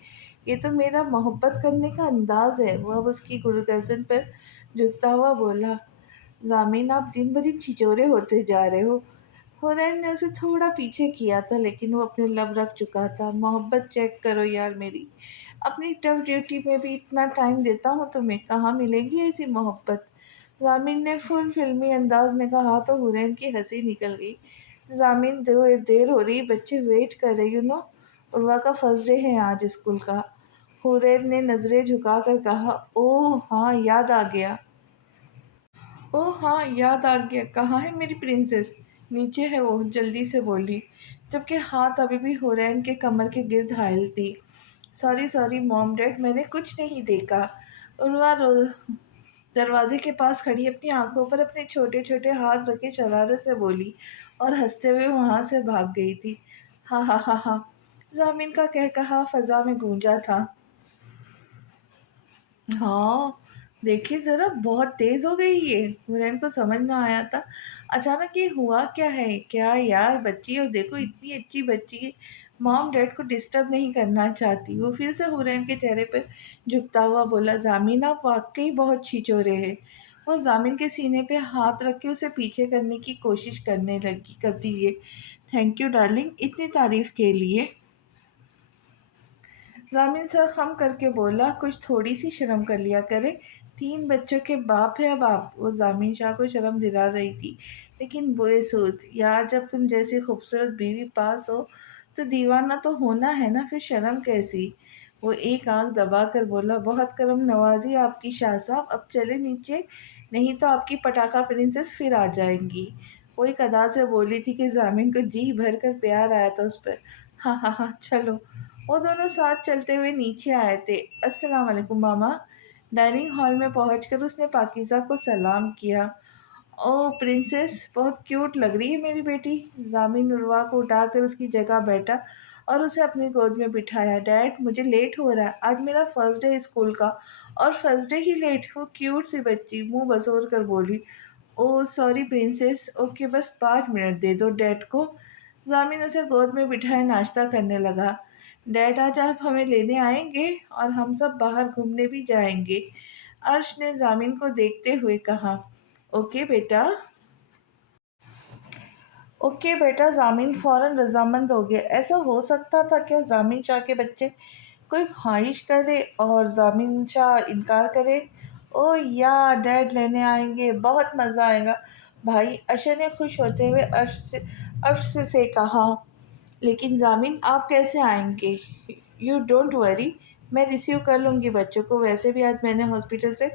ये तो मेरा मोहब्बत करने का अंदाज है। वो अब उसकी गर्दन पर झुकता हुआ बोला, जामीन आप दिन ब दिन छिचोरे होते जा रहे हो। हुरैन ने उसे थोड़ा पीछे किया था, लेकिन वो अपने लब रख चुका था। मोहब्बत चेक करो यार मेरी, अपनी टफ ड्यूटी में भी इतना टाइम देता हूँ तुम्हें, कहाँ मिलेगी ऐसी मोहब्बत? जामिन ने फुल फिल्मी अंदाज में कहा तो हुरैन की हंसी निकल गई। जामिन, दो देर हो रही, बच्चे वेट कर रहे, यू नो। उर्वा का फर्स्ट डे है आज स्कूल का। हुरैन ने नजरें झुकाकर कहा, ओह हाँ, याद आ गया। ओह हाँ, याद आ गया। कहाँ है मेरी प्रिंसेस? नीचे है वो, जल्दी से बोली, जबकि हाथ अभी भी हुरैन के कमर के गिर्द हायल थी। सॉरी सॉरी मॉम डैड, मैंने कुछ नहीं देखा। उर्वा दरवाजे के पास खड़ी अपनी आंखों पर अपने छोटे छोटे हाथ रखे शरारत से बोली और हंसते हुए वहां से भाग गई थी। हाँ हाँ हाँ हाँ, जामिन का कहकहा फजा में गूंजा था। हाँ, देखिए ज़रा, बहुत तेज़ हो गई ये। हुरैन को समझ ना आया था अचानक ये हुआ क्या है। क्या यार, बच्ची, और देखो इतनी अच्छी बच्ची है, मॉम डैड को डिस्टर्ब नहीं करना चाहती। वो फिर से हुरैन के चेहरे पर झुकता हुआ बोला, जामिन आप वाकई बहुत छिछोरे हैं। वो जामिन के सीने पे हाथ रख के उसे पीछे करने की कोशिश करती हुई, थैंक यू डार्लिंग, इतनी तारीफ के लिए। रामिन सर खम करके बोला, कुछ थोड़ी सी शर्म कर लिया करे। 3 बच्चों के बाप है अब आप। वो जामिन शाह को शर्म दिला रही थी, लेकिन बुए सूद यार, जब तुम जैसी खूबसूरत बीवी पास हो तो दीवाना तो होना है ना, फिर शर्म कैसी? वो एक आंख दबा कर बोला, बहुत करम नवाजी आपकी शाह साहब, अब चले नीचे, नहीं तो आपकी पटाखा प्रिंसेस फिर आ जाएंगी। वो एक अदा से बोली थी कि जामिन को जी भर कर प्यार आया था उस पर। हाँ हाँ हाँ, चलो। वो दोनों साथ चलते हुए नीचे आए थे। अस्सलाम वालेकुम मामा। डाइनिंग हॉल में पहुंचकर उसने पाकिज़ा को सलाम किया। ओह प्रिंसेस, बहुत क्यूट लग रही है मेरी बेटी। जामिन उर्वा को उठाकर उसकी जगह बैठा और उसे अपनी गोद में बिठाया। डैड, मुझे लेट हो रहा है, आज मेरा फर्स्ट डे स्कूल का, और फर्स्ट डे ही लेट। वो क्यूट सी बच्ची मुंह बसोर कर बोली, ओह सॉरी प्रिंसेस, ओके बस 5 मिनट दे दो डैड को। जामिन उसे गोद में बिठाए नाश्ता करने लगा। डैड आज आप हमें लेने आएंगे और हम सब बाहर घूमने भी जाएंगे। अर्श ने जामिन को देखते हुए कहा। ओके बेटा। ओके बेटा, जामिन फौरन रजामंद हो गया। ऐसा हो सकता था क्या जामिन शाह के बच्चे कोई ख्वाहिश करे और जामिन शाह इनकार करे? ओ या डैड लेने आएंगे, बहुत मज़ा आएगा। भाई अशर ने खुश होते हुए अर्श से कहा। लेकिन जामिन आप कैसे आएंगे? यू डोंट वरी, मैं रिसीव कर लूँगी बच्चों को। वैसे भी आज मैंने हॉस्पिटल से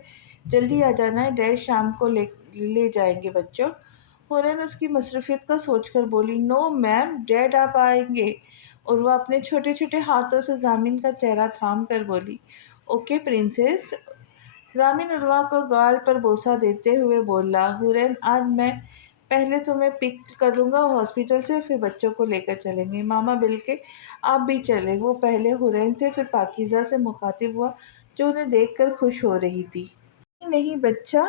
जल्दी आ जाना है। डैड शाम को ले जाएंगे बच्चों। हुरैन उसकी मसरूफियत का सोचकर बोली। नो मैम, डैड आप आएंगे। उर्वा अपने छोटे छोटे हाथों से जामिन का चेहरा थाम कर बोली। Okay princess. जामिन उर्वा को गाल पर बोसा देते हुए बोला। हुरैन आज मैं पहले तुम्हें पिक करूँगा हॉस्पिटल से, फिर बच्चों को लेकर चलेंगे। मामा बिल के आप भी चले। वो पहले हुरैन से फिर पाकीज़ा से मुखातिब हुआ, जो उन्हें देखकर खुश हो रही थी। नहीं बच्चा,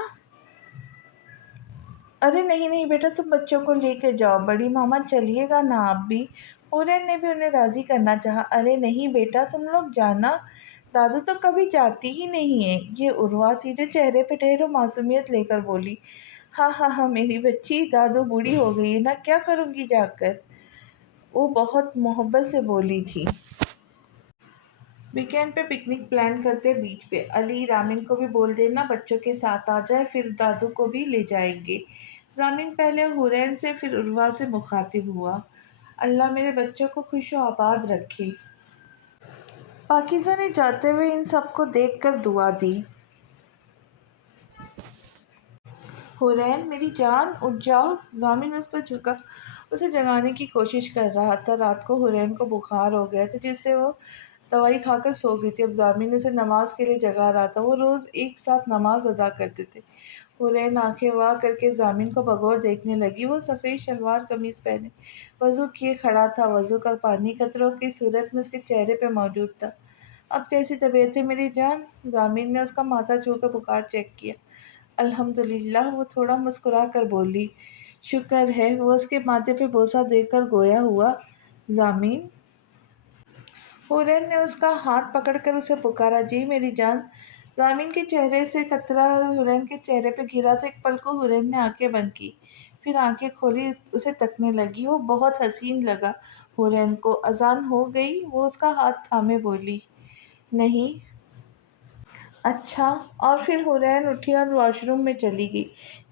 अरे नहीं नहीं बेटा, तुम बच्चों को लेकर जाओ। बड़ी मामा चलिएगा ना आप भी? हुरैन ने भी उन्हें राज़ी करना चाहा। अरे नहीं बेटा, तुम लोग जाना, दादू तो कभी जाती ही नहीं है। ये उर्वा थी जो चेहरे पे ढेरों मासूमियत लेकर बोली। हाँ हाँ हाँ मेरी बच्ची, दादू बूढ़ी हो गई है ना, क्या करूँगी जाकर? वो बहुत मोहब्बत से बोली थी। वीकेंड पे पिकनिक प्लान करते बीच पे। अली रामिन को भी बोल देना बच्चों के साथ आ जाए, फिर दादू को भी ले जाएंगे। जामिन पहले हुरैन से फिर उर्वा से मुखातिब हुआ। अल्लाह मेरे बच्चों को खुश और आबाद रखे। पाकिज़ा ने जाते हुए इन सबको देखकर दुआ दी। हुरैन मेरी जान उठ जाओ। जामिन उस पर झुका उसे जगाने की कोशिश कर रहा था। रात को हुरैन को बुखार हो गया था, जिससे वो दवाई खाकर सो गई थी। अब जामिन उसे नमाज के लिए जगा रहा था। वो रोज़ एक साथ नमाज अदा करते थे। हुरैन आंखें वाह करके जामिन को बगौर देखने लगी। वो सफ़ेद शलवार कमीज़ पहने वज़ू किए खड़ा था। वज़ू का पानी कतरों की सूरत में उसके चेहरे पे मौजूद था। अब कैसी तबीयत है मेरी जान? जामिन ने उसका माथा छूकर बुखार चेक किया। अल्हम्दुलिल्लाह, वो थोड़ा मुस्कुरा कर बोली। शुक्र है। वो उसके माथे पे बोसा देकर गोया हुआ। जामिन। हुरैन ने उसका हाथ पकड़कर उसे पुकारा। जी मेरी जान। जामिन के चेहरे से कतरा हुरैन के चेहरे पे गिरा तो एक पल को हुरैन ने आंखें बंद की, फिर आंखें खोली, उसे तकने लगी। वो बहुत हसीन लगा हुरैन को। अजान हो गई? वो उसका हाथ थामे बोली। नहीं। अच्छा। और फिर हुरैन उठी और वॉशरूम में चली गई।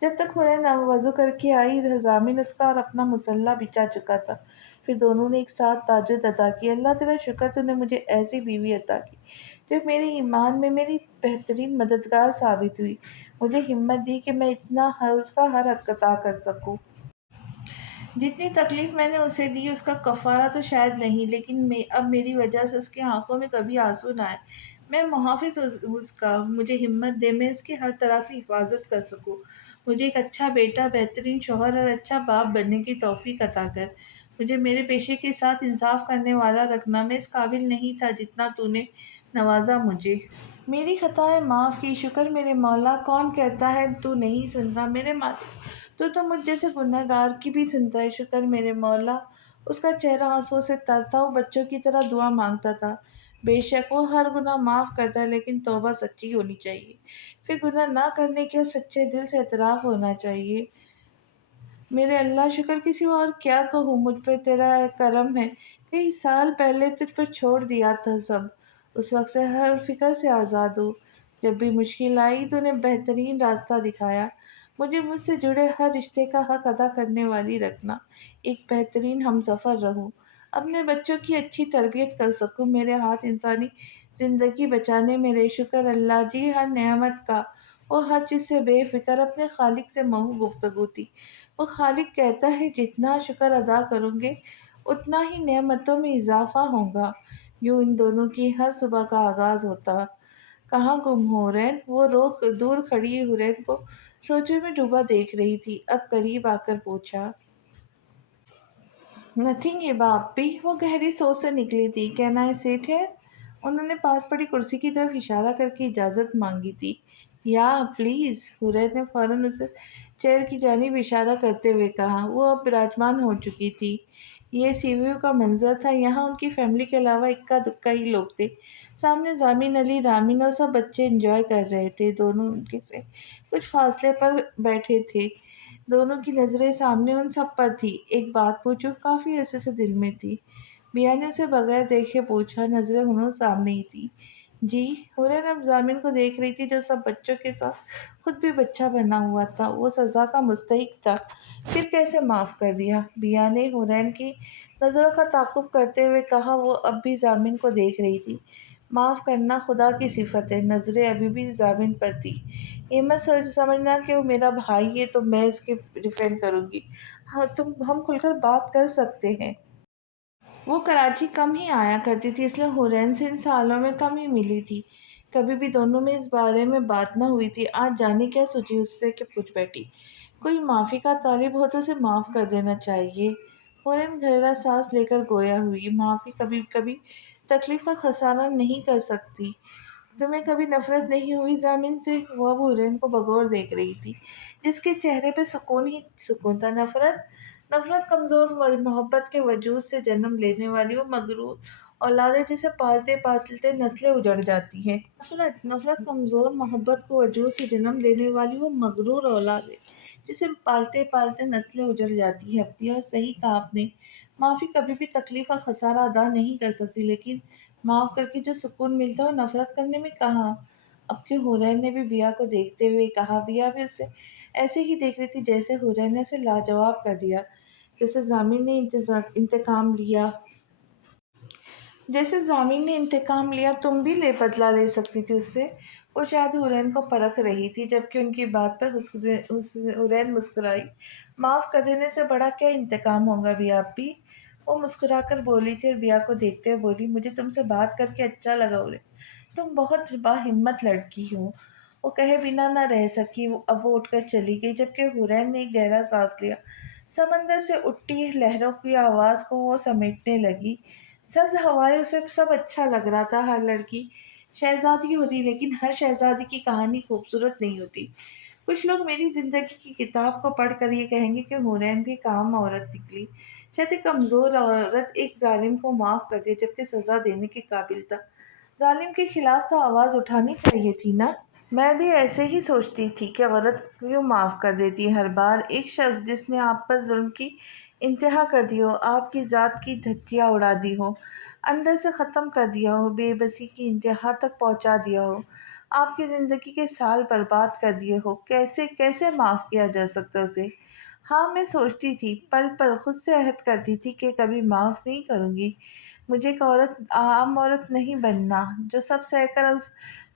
जब तक हुरैन वज़ू करके आई, ज़ामिन उसका और अपना मुसल्ला बिछा चुका था। फिर दोनों ने एक साथ ताजुद अदा की। अल्लाह तेरा शुक्र, तूने मुझे ऐसी बीवी अता की जो मेरे ईमान में मेरी बेहतरीन मददगार साबित हुई। मुझे हिम्मत दी कि मैं इतना उसका हर हक अता कर सकूँ। जितनी तकलीफ़ मैंने उसे दी उसका कफ़ारा तो शायद नहीं, लेकिन अब मेरी वजह से उसकी आंखों में कभी आंसू ना आए। मैं मुहाफ़िज़ उसका, मुझे हिम्मत दे, मैं उसकी हर तरह से हिफाजत कर सकूँ। मुझे एक अच्छा बेटा, बेहतरीन शौहर और अच्छा बाप बनने की तौफ़ीक अता कर। मुझे मेरे पेशे के साथ इंसाफ़ करने वाला रखना। मैं इस काबिल नहीं था जितना तूने नवाजा मुझे। मेरी खताएं माफ़ की, शुक्र मेरे मौला। कौन कहता है तू नहीं सुनता? मेरे मालिक, तो मुझ जैसे गुनहगार की भी सुनता है। शुक्र मेरे मौला। उसका चेहरा आंसुओं से तर था। वो बच्चों की तरह दुआ मांगता था। बेशक वो हर गुनाह माफ़ करता है, लेकिन तौबा सच्ची होनी चाहिए। फिर गुनाह ना करने के सच्चे दिल से एतराफ़ होना चाहिए। मेरे अल्लाह, शुक्र किसी और क्या कहूँ, मुझ पे तेरा करम है। कई साल पहले तुझ पर छोड़ दिया था सब। उस वक्त से हर फिक्र से आज़ाद हूँ। जब भी मुश्किल आई तूने बेहतरीन रास्ता दिखाया। मुझे मुझसे जुड़े हर रिश्ते का हक अदा करने वाली रखना। एक बेहतरीन हमसफ़र रहूँ। अपने बच्चों की अच्छी तरबियत कर सकूँ। मेरे हाथ इंसानी ज़िंदगी बचाने में रहे। शुक्र अल्लाह जी हर नेमत का। वो हर चीज़ से बेफ़िक्र अपने खालिक से महू गुफ्तगू थी। वो खालिक कहता है जितना शुक्र अदा करोगे उतना ही नेमतों में इजाफा होगा। यूँ इन दोनों की हर सुबह का आगाज़ होता। कहाँ गुम हो हुरैन? वो रोक दूर खड़ी हुरैन को सोचों में डूबा देख रही थी। अब करीब आकर पूछा। नथिंग ये बापी। वो गहरी सोच से निकली थी। कैन आई सिट है? उन्होंने पास पड़ी कुर्सी की तरफ इशारा करके इजाज़त मांगी थी। या प्लीज़, हुरैन ने फ़ौरन उसे चेयर की जानिब इशारा करते हुए कहा। वो अब विराजमान हो चुकी थी। یہ سی وی کا منظر تھا، یہاں ان کی فیملی کے علاوہ اکا دکا ہی لوگ تھے۔ سامنے زامین علی، رامین اور سب بچے انجوائے کر رہے تھے، دونوں ان کے سے کچھ فاصلے پر بیٹھے تھے، دونوں کی نظریں سامنے ان سب پر تھی۔ ایک بات پوچھو، کافی عرصے سے دل میں تھی، بیا نے اسے بغیر دیکھے پوچھا، نظریں ہنو سامنے ہی تھی۔ جی؟ ہورین اب زامین کو دیکھ رہی تھی جو سب بچوں کے ساتھ خود بھی بچہ بنا ہوا تھا، وہ سزا کا مستحق تھا، پھر کیسے معاف کر دیا؟ بیا نے ہورین کی نظروں کا تعاقب کرتے ہوئے کہا، وہ اب بھی زامین کو دیکھ رہی تھی۔ معاف کرنا خدا کی صفت ہے، نظریں ابھی بھی زامین پر تھی۔ یہ مت سمجھنا کہ وہ میرا بھائی ہے تو میں اس کے ڈیفینڈ کروں گی۔ ہاں، ہم کھل کر بات کر سکتے ہیں۔ وہ کراچی کم ہی آیا کرتی تھی، اس لیے ہورین سے ان سالوں میں کم ہی ملی تھی، کبھی بھی دونوں میں اس بارے میں بات نہ ہوئی تھی۔ آج جانے کیا سوچی اس سے کہ پوچھ بیٹھی، کوئی معافی کا طالب ہو تو اسے معاف کر دینا چاہیے۔ ہورین گہرا سانس لے کر گویا ہوئی، معافی کبھی کبھی تکلیف کا خسارہ نہیں کر سکتی۔ تمہیں کبھی نفرت نہیں ہوئی زامین سے؟ وہ اب ہورین کو بغور دیکھ رہی تھی، جس کے چہرے پہ سکون ہی سکون تھا۔ نفرت کمزور محبت کے وجود سے جنم لینے والی وہ مغرور اولاد ہے جسے پالتے پالتے نسلیں اجڑ جاتی ہیں۔ نفرت کمزور محبت کو وجود سے جنم لینے والی وہ مغرور اولاد ہے جسے پالتے پالتے نسلیں اجڑ جاتی ہیں۔ اب صحیح کہا آپ نے، معافی کبھی بھی تکلیف کا خسارہ ادا نہیں کر سکتی، لیکن معاف کر کے جو سکون ملتا ہے وہ نفرت کرنے میں کہاں۔ اب کہ ہورین نے بھی بیا کو دیکھتے ہوئے کہا، بیا بھی اسے ایسے ہی دیکھ رہی تھی جیسے ہورین نے اسے لاجواب کر دیا، جیسے زامین نے انتقام لیا جیسے زامین نے انتقام لیا، تم بھی بدلہ لے سکتی تھی اس سے۔ وہ شاید ہورین کو پرکھ رہی تھی، جبکہ ان کی بات پر ہورین مسکرائی۔ معاف کر دینے سے بڑا کیا انتقام ہوگا بیا اپی؟ وہ مسکرا کر بولی تھی اور بیا کو دیکھتے ہوئے بولی، مجھے تم سے بات کر کے اچھا لگا ہورین، تم بہت باہمت لڑکی ہو۔ وہ کہے بنا نہ رہ سکی، اب وہ اٹھ کر چلی گئی، جبکہ ہورین نے ایک گہرا سانس لیا۔ سمندر سے اٹھتی لہروں کی آواز کو وہ سمیٹنے لگی، سرد ہوائیں، اسے سب اچھا لگ رہا تھا۔ ہر لڑکی شہزادی ہوتی، لیکن ہر شہزادی کی کہانی خوبصورت نہیں ہوتی۔ کچھ لوگ میری زندگی کی کتاب کو پڑھ کر یہ کہیں گے کہ ہورین بھی کام عورت نکلی، شاید ایک کمزور عورت ایک ظالم کو معاف کر دیا جبکہ سزا دینے کے قابل تھا۔ ظالم کے خلاف تو آواز اٹھانی چاہیے تھی نا۔ میں بھی ایسے ہی سوچتی تھی کہ عورت کیوں معاف کر دیتی ہے ہر بار۔ ایک شخص جس نے آپ پر ظلم کی انتہا کر دی ہو، آپ کی ذات کی دھجیاں اڑا دی ہو، اندر سے ختم کر دیا ہو، بے بسی کی انتہا تک پہنچا دیا ہو، آپ کی زندگی کے سال برباد کر دیے ہو، کیسے معاف کیا جا سکتا اسے؟ ہاں، میں سوچتی تھی، پل پل خود سے عہد کرتی تھی کہ کبھی معاف نہیں کروں گی۔ مجھے ایک عام عورت نہیں بننا جو سب سہ کر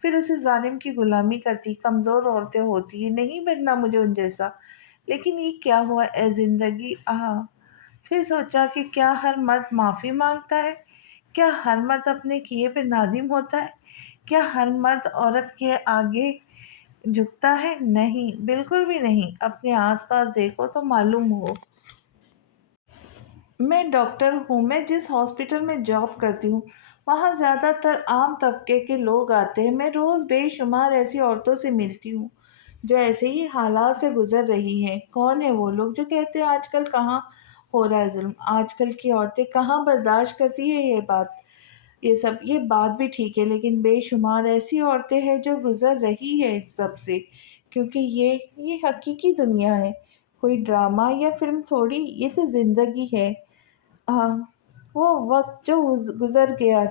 پھر اسے ظالم کی غلامی کرتی۔ کمزور عورتیں ہوتی ہیں، نہیں بننا مجھے ان جیسا۔ لیکن یہ کیا ہوا اے زندگی! پھر سوچا کہ کیا ہر مرد معافی مانگتا ہے؟ کیا ہر مرد اپنے کیے پہ نادم ہوتا ہے؟ کیا ہر مرد عورت کے آگے جھکتا ہے؟ نہیں، بالکل بھی نہیں۔ اپنے آس پاس دیکھو تو معلوم ہو۔ میں ڈاکٹر ہوں، میں جس ہاسپٹل میں جاب کرتی ہوں وہاں زیادہ تر عام طبقے کے لوگ آتے ہیں۔ میں روز بے شمار ایسی عورتوں سے ملتی ہوں جو ایسے ہی حالات سے گزر رہی ہیں۔ کون ہیں وہ لوگ جو کہتے ہیں آج کل کہاں ہو رہا ہے ظلم، آج کل کی عورتیں کہاں برداشت کرتی ہے یہ بات بھی ٹھیک ہے، لیکن بے شمار ایسی عورتیں ہیں جو گزر رہی ہے اس سب سے، کیونکہ یہ حقیقی دنیا ہے، کوئی ڈرامہ یا فلم تھوڑی، یہ تو زندگی ہے۔ ہاں، وہ وقت جو گزر گیا،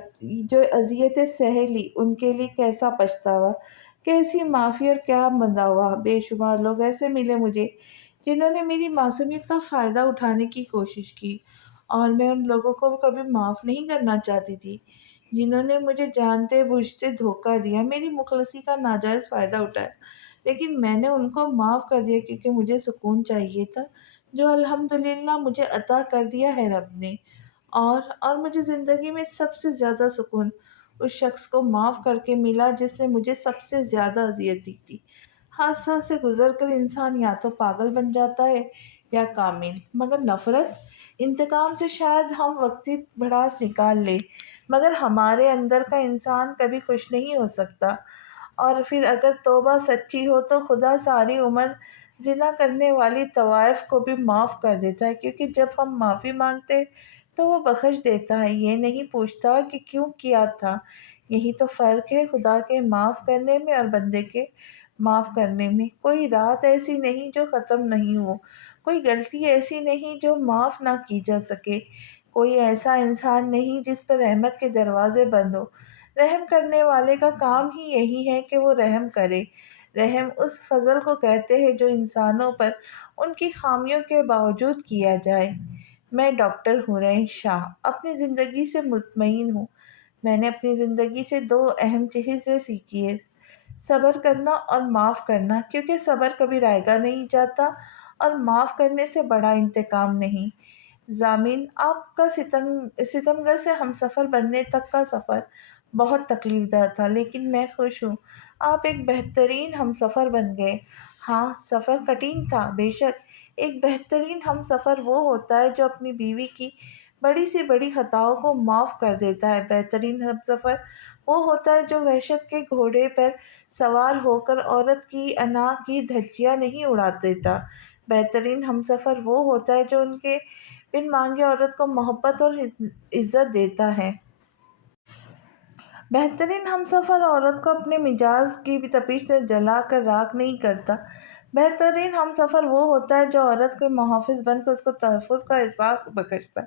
جو اذیتیں سہ لی، ان کے لیے کیسا پچھتاوا، کیسی معافی اور کیا مداوا۔ بے شمار لوگ ایسے ملے مجھے جنہوں نے میری معصومیت کا فائدہ اٹھانے کی کوشش کی، اور میں ان لوگوں کو کبھی معاف نہیں کرنا چاہتی تھی جنہوں نے مجھے جانتے بوجھتے دھوکہ دیا، میری مخلصی کا ناجائز فائدہ اٹھایا، لیکن میں نے ان کو معاف کر دیا کیونکہ مجھے سکون چاہیے تھا جو الحمدللہ مجھے عطا کر دیا ہے رب نے۔ اور مجھے زندگی میں سب سے زیادہ سکون اس شخص کو معاف کر کے ملا جس نے مجھے سب سے زیادہ اذیت دی تھی۔ حادثہ سے گزر کر انسان یا تو پاگل بن جاتا ہے یا کامل، مگر نفرت، انتقام سے شاید ہم وقتی بھڑاس نکال لیں، مگر ہمارے اندر کا انسان کبھی خوش نہیں ہو سکتا۔ اور پھر اگر توبہ سچی ہو تو خدا ساری عمر زنا کرنے والی طوائف کو بھی معاف کر دیتا ہے، کیونکہ جب ہم معافی مانگتے ہیں تو وہ بخش دیتا ہے، یہ نہیں پوچھتا کہ کیوں کیا تھا۔ یہی تو فرق ہے خدا کے معاف کرنے میں اور بندے کے معاف کرنے میں۔ کوئی رات ایسی نہیں جو ختم نہیں ہو، کوئی غلطی ایسی نہیں جو معاف نہ کی جا سکے، کوئی ایسا انسان نہیں جس پر رحمت کے دروازے بند ہو۔ رحم کرنے والے کا کام ہی یہی ہے کہ وہ رحم کرے۔ رحم اس فضل کو کہتے ہیں جو انسانوں پر ان کی خامیوں کے باوجود کیا جائے۔ میں ڈاکٹر حورین شاہ اپنی زندگی سے مطمئن ہوں۔ میں نے اپنی زندگی سے دو اہم چیزیں سیکھی ہیں: صبر کرنا اور معاف کرنا، کیونکہ صبر کبھی رائگاں نہیں جاتا اور معاف کرنے سے بڑا انتقام نہیں۔ ضامن، آپ کا ستمگر سے ہمسفر بننے تک کا سفر بہت تکلیف دہ تھا، لیکن میں خوش ہوں آپ ایک بہترین ہمسفر بن گئے۔ ہاں، سفر کٹھن تھا، بے شک۔ ایک بہترین ہمسفر وہ ہوتا ہے جو اپنی بیوی کی بڑی سی بڑی خطاؤں کو معاف کر دیتا ہے۔ بہترین ہمسفر وہ ہوتا ہے جو وحشت کے گھوڑے پر سوار ہو کر عورت کی انا کی دھجیاں نہیں اڑا دیتا۔ بہترین ہمسفر وہ ہوتا ہے جو ان کے بن مانگے عورت کو محبت اور عزت دیتا ہے۔ بہترین ہمسفر عورت کو اپنے مزاج کی تپش سے جلا کر راکھ نہیں کرتا۔ بہترین ہمسفر وہ ہوتا ہے جو عورت کے محافظ بن کر اس کو تحفظ کا احساس بخشتا ہے،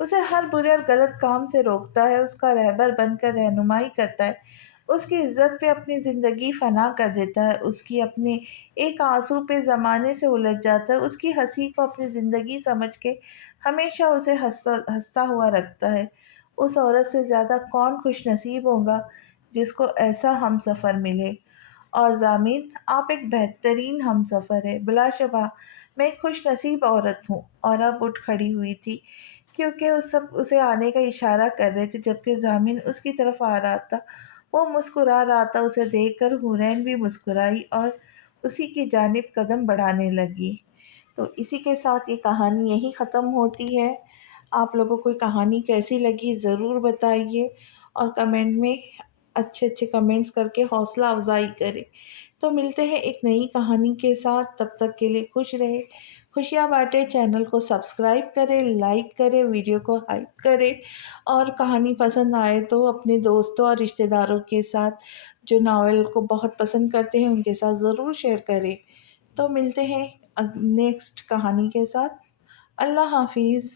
اسے ہر برے اور غلط کام سے روکتا ہے، اس کا رہبر بن کر رہنمائی کرتا ہے، اس کی عزت پہ اپنی زندگی فنا کر دیتا ہے، اس کی اپنے ایک آنسو پہ زمانے سے الجھ جاتا ہے، اس کی ہنسی کو اپنی زندگی سمجھ کے ہمیشہ اسے ہنستا ہوا رکھتا ہے۔ اس عورت سے زیادہ کون خوش نصیب ہوگا جس کو ایسا ہمسفر ملے۔ اور ضامن، آپ ایک بہترین ہمسفر ہے۔ بلا شبہ میں ایک خوش نصیب عورت ہوں۔ اور اب اٹھ کھڑی ہوئی تھی کیونکہ وہ سب اسے آنے کا اشارہ کر رہے تھے، جبکہ ضامن اس کی طرف آ رہا تھا، وہ مسکرا رہا تھا۔ اسے دیکھ کر حورین بھی مسکرائی اور اسی کی جانب قدم بڑھانے لگی۔ تو اسی کے ساتھ یہ کہانی یہی ختم ہوتی ہے۔ آپ لوگوں کو کہانی کیسی لگی ضرور بتائیے، اور کمنٹ میں اچھے اچھے کمنٹس کر کے حوصلہ افزائی کریں۔ تو ملتے ہیں ایک نئی کہانی کے ساتھ، تب تک کے لیے خوش رہے، خوشیاں بانٹے۔ چینل کو سبسکرائب کریں، لائک کریں، ویڈیو کو ہائپ کریں، اور کہانی پسند آئے تو اپنے دوستوں اور رشتہ داروں کے ساتھ جو ناول کو بہت پسند کرتے ہیں ان کے ساتھ ضرور شیئر کریں۔ تو ملتے ہیں نیکسٹ کہانی کے ساتھ۔ اللہ حافظ۔